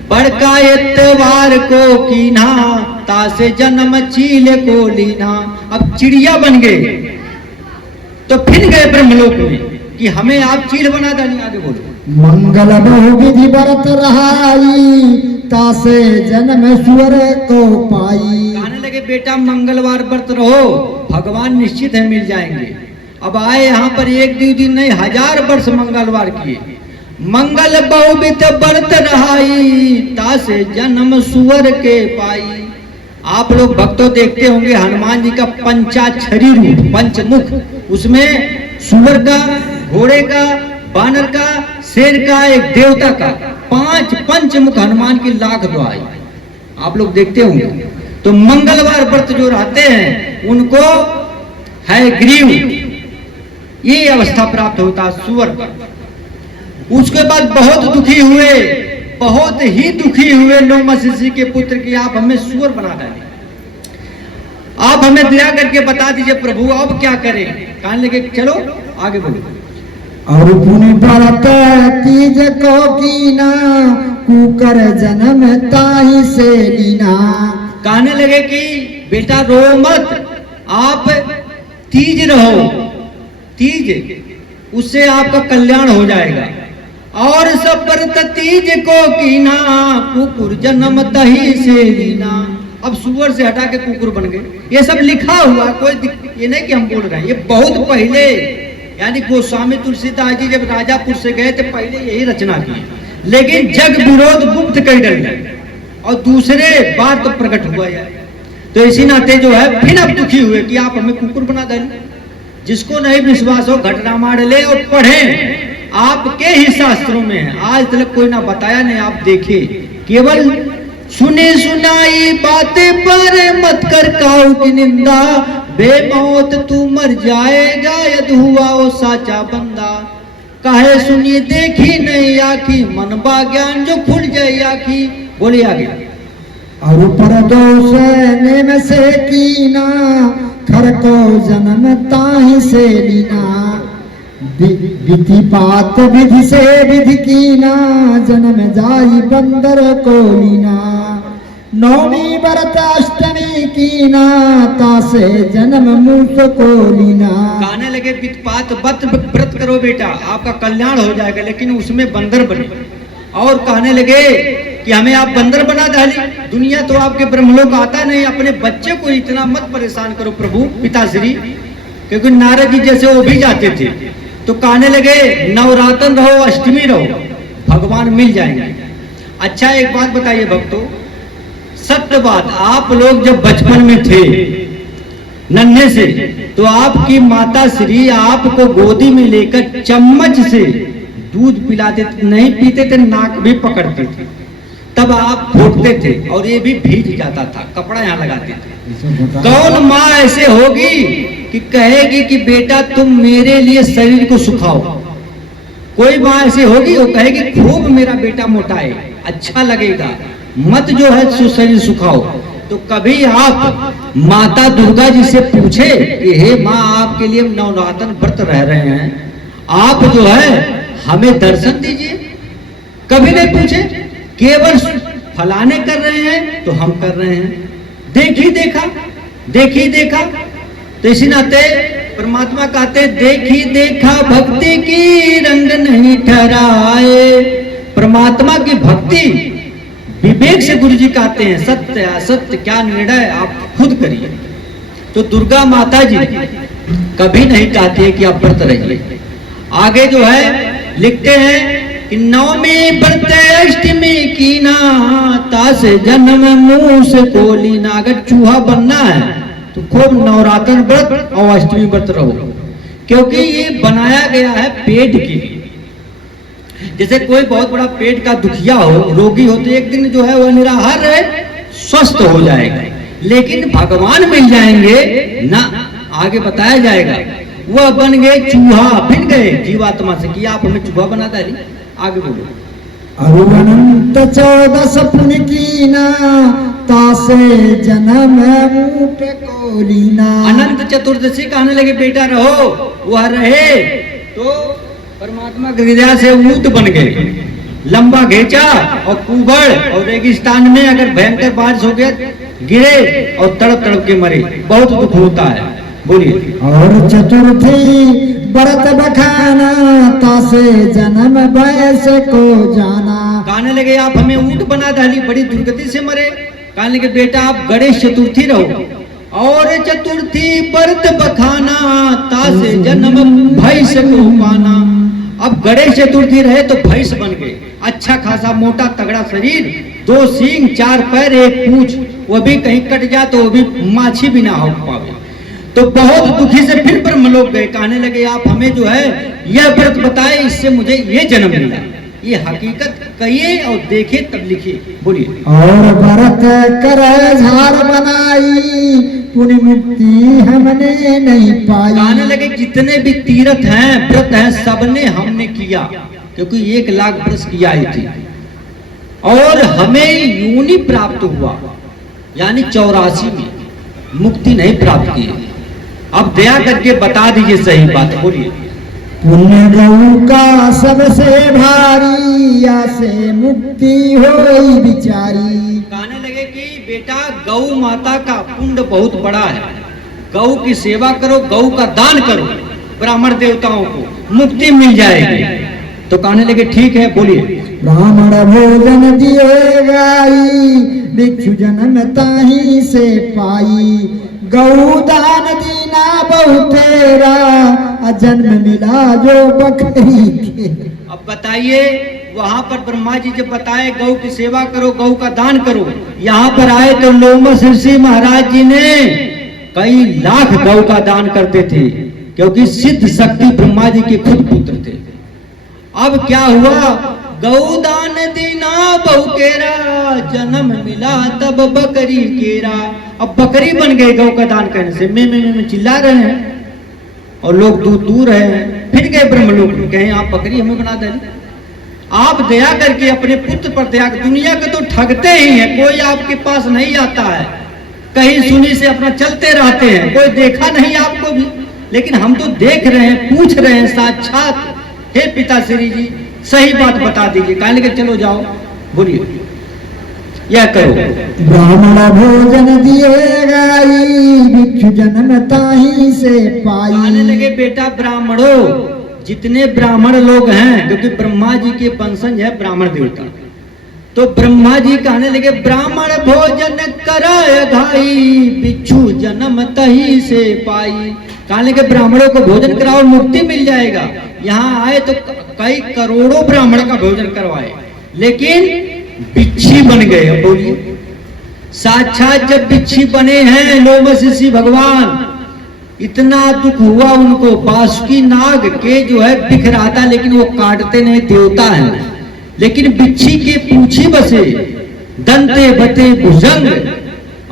बड़का इतवार को कीना, तासे जन्म चील को लीना। अब चिड़िया बन गए तो फिर गए ब्रह्मलोक में कि हमें आप चील बना डाली। आगे बोलो। मंगल बहु विधि व्रत रहाई, तासे जन्म सुअर को पाई। कहने लगे बेटा मंगलवार व्रत रहो, भगवान निश्चित है मिल जाएंगे। अब आए यहाँ पर 1-2 दिन नहीं, 1000 वर्ष मंगलवार किए। मंगल बहुविध व्रत रहाई, तासे जन्म सुअर के पाई। आप लोग भक्तों देखते होंगे हनुमान जी का पंचाक्षरी रूप, पंचमुख, उसमें सुअर का, घोड़े का, बानर का, शेर का, एक देवता का, 5 पंचमुख हनुमान की लाख दुआई आप लोग देखते होंगे। तो मंगलवार व्रत जो रहते हैं उनको है ग्रीव, ये अवस्था प्राप्त होता सुअर का। उसके बाद बहुत दुखी हुए, बहुत ही दुखी हुए लोमशिषि के पुत्र की, आप हमें सुअर बना डाले, आप हमें दया करके बता दीजिए प्रभु अब क्या करें। कहने लगे चलो आगे बोलो। और पुनि व्रत तीज को कीना, कुकर जन्म ताहि से लीना। कहने लगे कि बेटा रो मत, आप तीज रहो, तीज उससे आपका कल्याण हो जाएगा। और सब व्रत तीज को कीना, कुकुर जन्म तही से लीना। अब सुअर से हटा के कुकुर बन गए। ये सब लिखा हुआ, कोई ये नहीं कि हम बोल रहे हैं, ये बहुत पहले, यानी गोस्वामी तुलसीदास जी जब राजापुर से गए थे पहले यही रचना की, लेकिन जग विरोध गुप्त कर डाले और दूसरे बार तो प्रकट हुआ है। तो इसी नाते जो है फिर अब दुखी हुए कि आप हमें कुकुर बना डाले। जिसको नहीं विश्वास हो घट रामायण ले और पढ़े, आपके ही शास्त्रों में है, आज तक कोई ना बताया नहीं, आप देखे। केवल सुनी सुनाई बातें पर मत कर काऊ की निंदा, बेमौत तू मर जाएगा यदि हुआ वो साचा बंदा। कहे सुनी देखी नहीं आखी, मन बा ज्ञान जो खुल जाए आखी। बोलिए आगे। और पर दोष नेम से कीना, खर को जन्म ताहि से लीना। विधि पात विधि से विधि कीना, जन्म जाई बंदर को लीना। नौमी व्रत अष्टमी कीना, तासे जन्म मूस को लीना। कहने लगे विधि पात व्रत करो बेटा, आपका कल्याण हो जाएगा, लेकिन उसमें बंदर बने। और कहने लगे कि हमें आप बंदर बना डाली, दुनिया तो आपके ब्रह्मलोक आता नहीं, अपने बच्चे को इतना मत परेशान करो प्रभु पिताश्री, क्योंकि नारद जी जैसे वो भी जाते थे। तो कहने लगे नवरातन रहो, अष्टमी रहो, भगवान मिल जाएंगे। अच्छा एक बात बताइए भक्तों, सत्य बात, आप लोग जब बचपन में थे नन्हे से, तो आपकी माता श्री आपको गोदी में लेकर चम्मच से दूध पिलाते थे, नहीं पीते थे, नाक भी पकड़ते थे, तब आप घोटते थे और ये भी भीग जाता था, कपड़ा यहाँ लगाते थे। कौन माँ ऐसे होगी कि कहेगी कि बेटा तुम मेरे लिए शरीर को सुखाओ? कोई माँ ऐसी होगी वो कहेगी खूब मेरा बेटा मोटाए, अच्छा लगेगा, मत जो है शरीर सुखाओ। तो कभी आप माता दुर्गा जी से पूछे कि हे माँ आपके लिए नवरातन व्रत रह रहे हैं, आप जो है हमें दर्शन दीजिए? कभी नहीं पूछे, केवल फलाने कर रहे हैं तो हम कर रहे हैं, देखी देखा, देखी देखा। तो इसी नाते परमात्मा कहते देखी देखा भक्ति की रंग नहीं ठहराए। परमात्मा की भक्ति विवेक से गुरु जी कहते हैं, सत्य असत्य क्या निर्णय आप खुद करिए। तो दुर्गा माता जी कभी नहीं चाहती है कि आप व्रत रहिए। आगे जो है लिखते हैं कि नवमी व्रत अष्टमी की ना, तास जन्म मुंह से कोली ना। अगर चूहा बनना है तो खूब नवरात्र व्रत और अष्टमी व्रत रहो, क्योंकि ये बनाया गया है पेट के लिए। जैसे कोई बहुत बड़ा पेट का दुखिया हो, रोगी हो, तो एक दिन जो है वह निराहार रहे, स्वस्थ हो जाएगा। लेकिन भगवान मिल जाएंगे ना, आगे बताया जाएगा, वह बन गए चूहा, भिन गए जीवात्मा से कि आप हमें चूहा बना डाली। आगे बोलो। अरुवनंत 14 पुण्य की ना, तासे जन्म मूठ कोलीना। अनंत चतुर्दशी कहने लगे बेटा रहो, वह रहे, तो परमात्मा के हृदय से ऊंट बन गए, लंबा घेचा और कुबड़, और रेगिस्तान में अगर भयंकर बारिश हो गया गिरे और तड़प तड़प के मरे, बहुत दुख होता है। बोलिए। और चतुर्थी व्रत बखाना, तासे जन्म भय से को जाना। कहने लगे आप हमें ऊंट बना डाली, बड़ी दुर्गति से मरे। कहने लगे बेटा आप गणेश चतुर्थी रहो, और चतुर्थी व्रत बखाना, तासे जन्म भय से को पाना। अब गणेश चतुर्थी रहे तो भैंस बन गए, अच्छा खासा मोटा तगड़ा शरीर, 2 सींग 4 पैर 1 पूंछ, वो भी कहीं कट जाए तो वो भी माछी भी ना हो पावे। तो बहुत दुखी से फिर ब्रह्मलोक गए। कहने लगे आप हमें जो है यह व्रत बताए, इससे मुझे ये जन्म मिला। ये हकीकत कहिए और देखे तब लिखिए। बोलिए। और व्रत करे झार बनाई, पुण्य मुक्ति हमने नहीं पाई। कहने लगे जितने भी तीर्थ हैं व्रत हैं सबने हमने किया, क्योंकि 1 लाख वर्ष किया ही थी, और हमें यूनि प्राप्त हुआ, यानी 84 में मुक्ति नहीं प्राप्त की। अब दया करके बता दीजिए सही बात। बोलिए। पुण्य गौ का सबसे भारी, या से मुक्ति होई बिचारी। कहने लगे कि बेटा गौ माता का पुण्य बहुत बड़ा है, गौ की सेवा करो, गौ का दान करो, ब्राह्मण देवताओं को मुक्ति मिल जाएगी। तो कहने लगे ठीक है। बोलिए। ब्राह्मण भोजन दिए गाई, भिक्षु जन्म ताही से पाई। गौदान दीना बहुतेरा, जन्म मिला जो बकरी के। अब बताइए, वहां पर ब्रह्मा जी जब बताए गौ की सेवा करो, गौ का दान करो, यहाँ पर आए तो लोमस ऋषि महाराज जी ने कई लाख गौ का दान करते थे, क्योंकि सिद्ध शक्ति ब्रह्मा जी के खुद पुत्र थे। अब क्या हुआ, गौदान दीना बहुकेरा, जन्म मिला तब बकरी केरा। अब बकरी बन गए गौ का दान करने से, में चिल्ला रहे हैं, और लोग दूर दूर हैं। फिर गए ब्रह्मलोक में, कहें आप बकरी हमें बना दें। आप दया करके अपने पुत्र पर दया, दुनिया के तो ठगते ही हैं, कोई आपके पास नहीं आता है, कहीं सुनी से अपना चलते रहते हैं, कोई देखा नहीं आपको भी, लेकिन हम तो देख रहे हैं, पूछ रहे हैं साक्षात। हे पिताश्री जी सही बात बता दीजिए। कहने लगे चलो जाओ। बोलिए। यह करो। ब्राह्मण भोजन दिए गाई, भिक्षु जन्म ताही से पाई। कहने लगे बेटा ब्राह्मणों जितने ब्राह्मण लोग हैं, क्योंकि ब्रह्मा जी के वंशज है ब्राह्मण देवता, तो ब्रह्मा जी कहने लगे ब्राह्मण भोजन कराय घाई, बिच्छू जन्म तही से पाई। कहने लगे ब्राह्मणों को भोजन कराओ मुक्ति मिल जाएगा। यहाँ आए तो कई करोड़ों ब्राह्मण का भोजन करवाए, लेकिन बिच्छी बन गए। अब बोलिए, साक्षात जब बिच्छी बने हैं लोमस ऋषि भगवान, इतना दुख हुआ उनको। बासुकी नाग के जो है बिख रहा था, लेकिन वो काटते नहीं, देवता है। लेकिन बिच्छी के पूंछी बसे, दंते बते भुजंग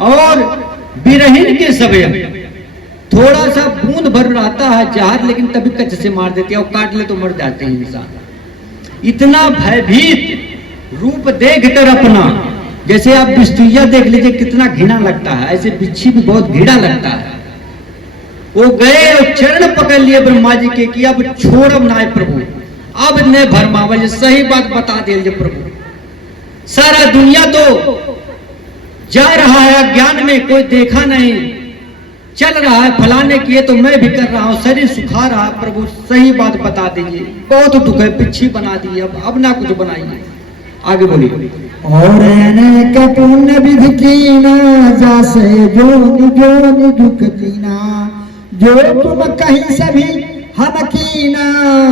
और बिरहिन के सबय, थोड़ा सा बूंद भर रहता है जहर, लेकिन तभी कच्चे से मार देते हैं, और काट ले तो मर जाते हैं इंसान। इतना भयभीत रूप देखकर अपना, जैसे आप बिस्तुइया देख लीजिए कितना घृणा लगता है, ऐसे बिच्छी भी बहुत घृणा लगता है। वो गए और चरण पकड़ लिए ब्रह्मा जी के कि अब छोड़ब ना प्रभु, अब न भरमावल, सही बात बता दीजिए प्रभु। सारा दुनिया तो जा रहा है अज्ञान में, कोई देखा नहीं, चल रहा है फलाने किए तो मैं भी कर रहा हूं, शरीर सुखा रहा है, प्रभु सही बात बता दीजिए, बहुत दुख है, पिछी बना दी, अब ना कुछ बनाइए। आगे बोलिए। और अनेक पुण्य विधि कीना, जासे जोनि दुख कीना, जो तुम कहीं सभी हम कीना,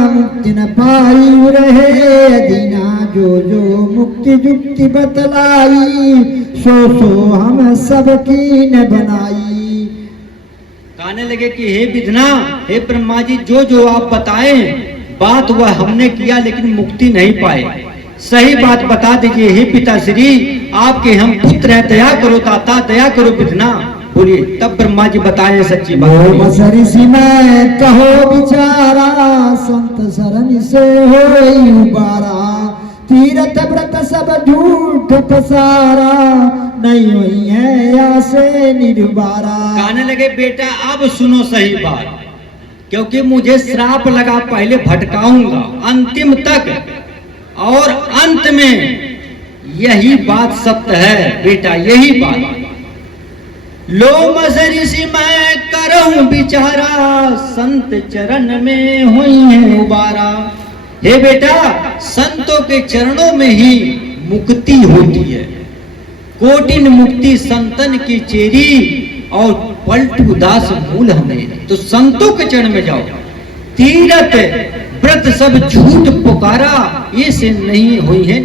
मुक्ति न पाई रहे दीना, जो मुक्ति जुक्ति बतलाई, सो हम सब कीन बनाई। कहने लगे कि हे विधना, हे ब्रह्मा जी, जो आप बताएं बात वह हमने किया, लेकिन मुक्ति नहीं पाए, सही बात बता दीजिए। हे पिताश्री, आपके हम पुत्र हैं, दया करो दाता, दया करो विधना। बोलिए। तब ब्रह्मा जी बताए सच्ची बात। ऋषि में कहो विचारा, संत शरण से होई उबारा, तीरथ व्रत सब झूठ पसारा, नहीं हुई है आसे निर्बारा। कहने लगे बेटा अब सुनो सही बात, क्योंकि मुझे श्राप लगा, पहले भटकाऊंगा अंतिम तक, और अंत में यही बात सत्य है बेटा, यही बात। लोमस ऋषि मैं करहूं विचारा, संत चरण में हुई है उबारा। हे बेटा, संतों के चरणों में ही मुक्ति होती है, कोटिन मुक्ति संतन की चेरी, और पलटू दास मूल हमें। तो संतों के चरण में जाओ, तीरथ व्रत सब झूठ पुकारा, ये से नहीं हुई है।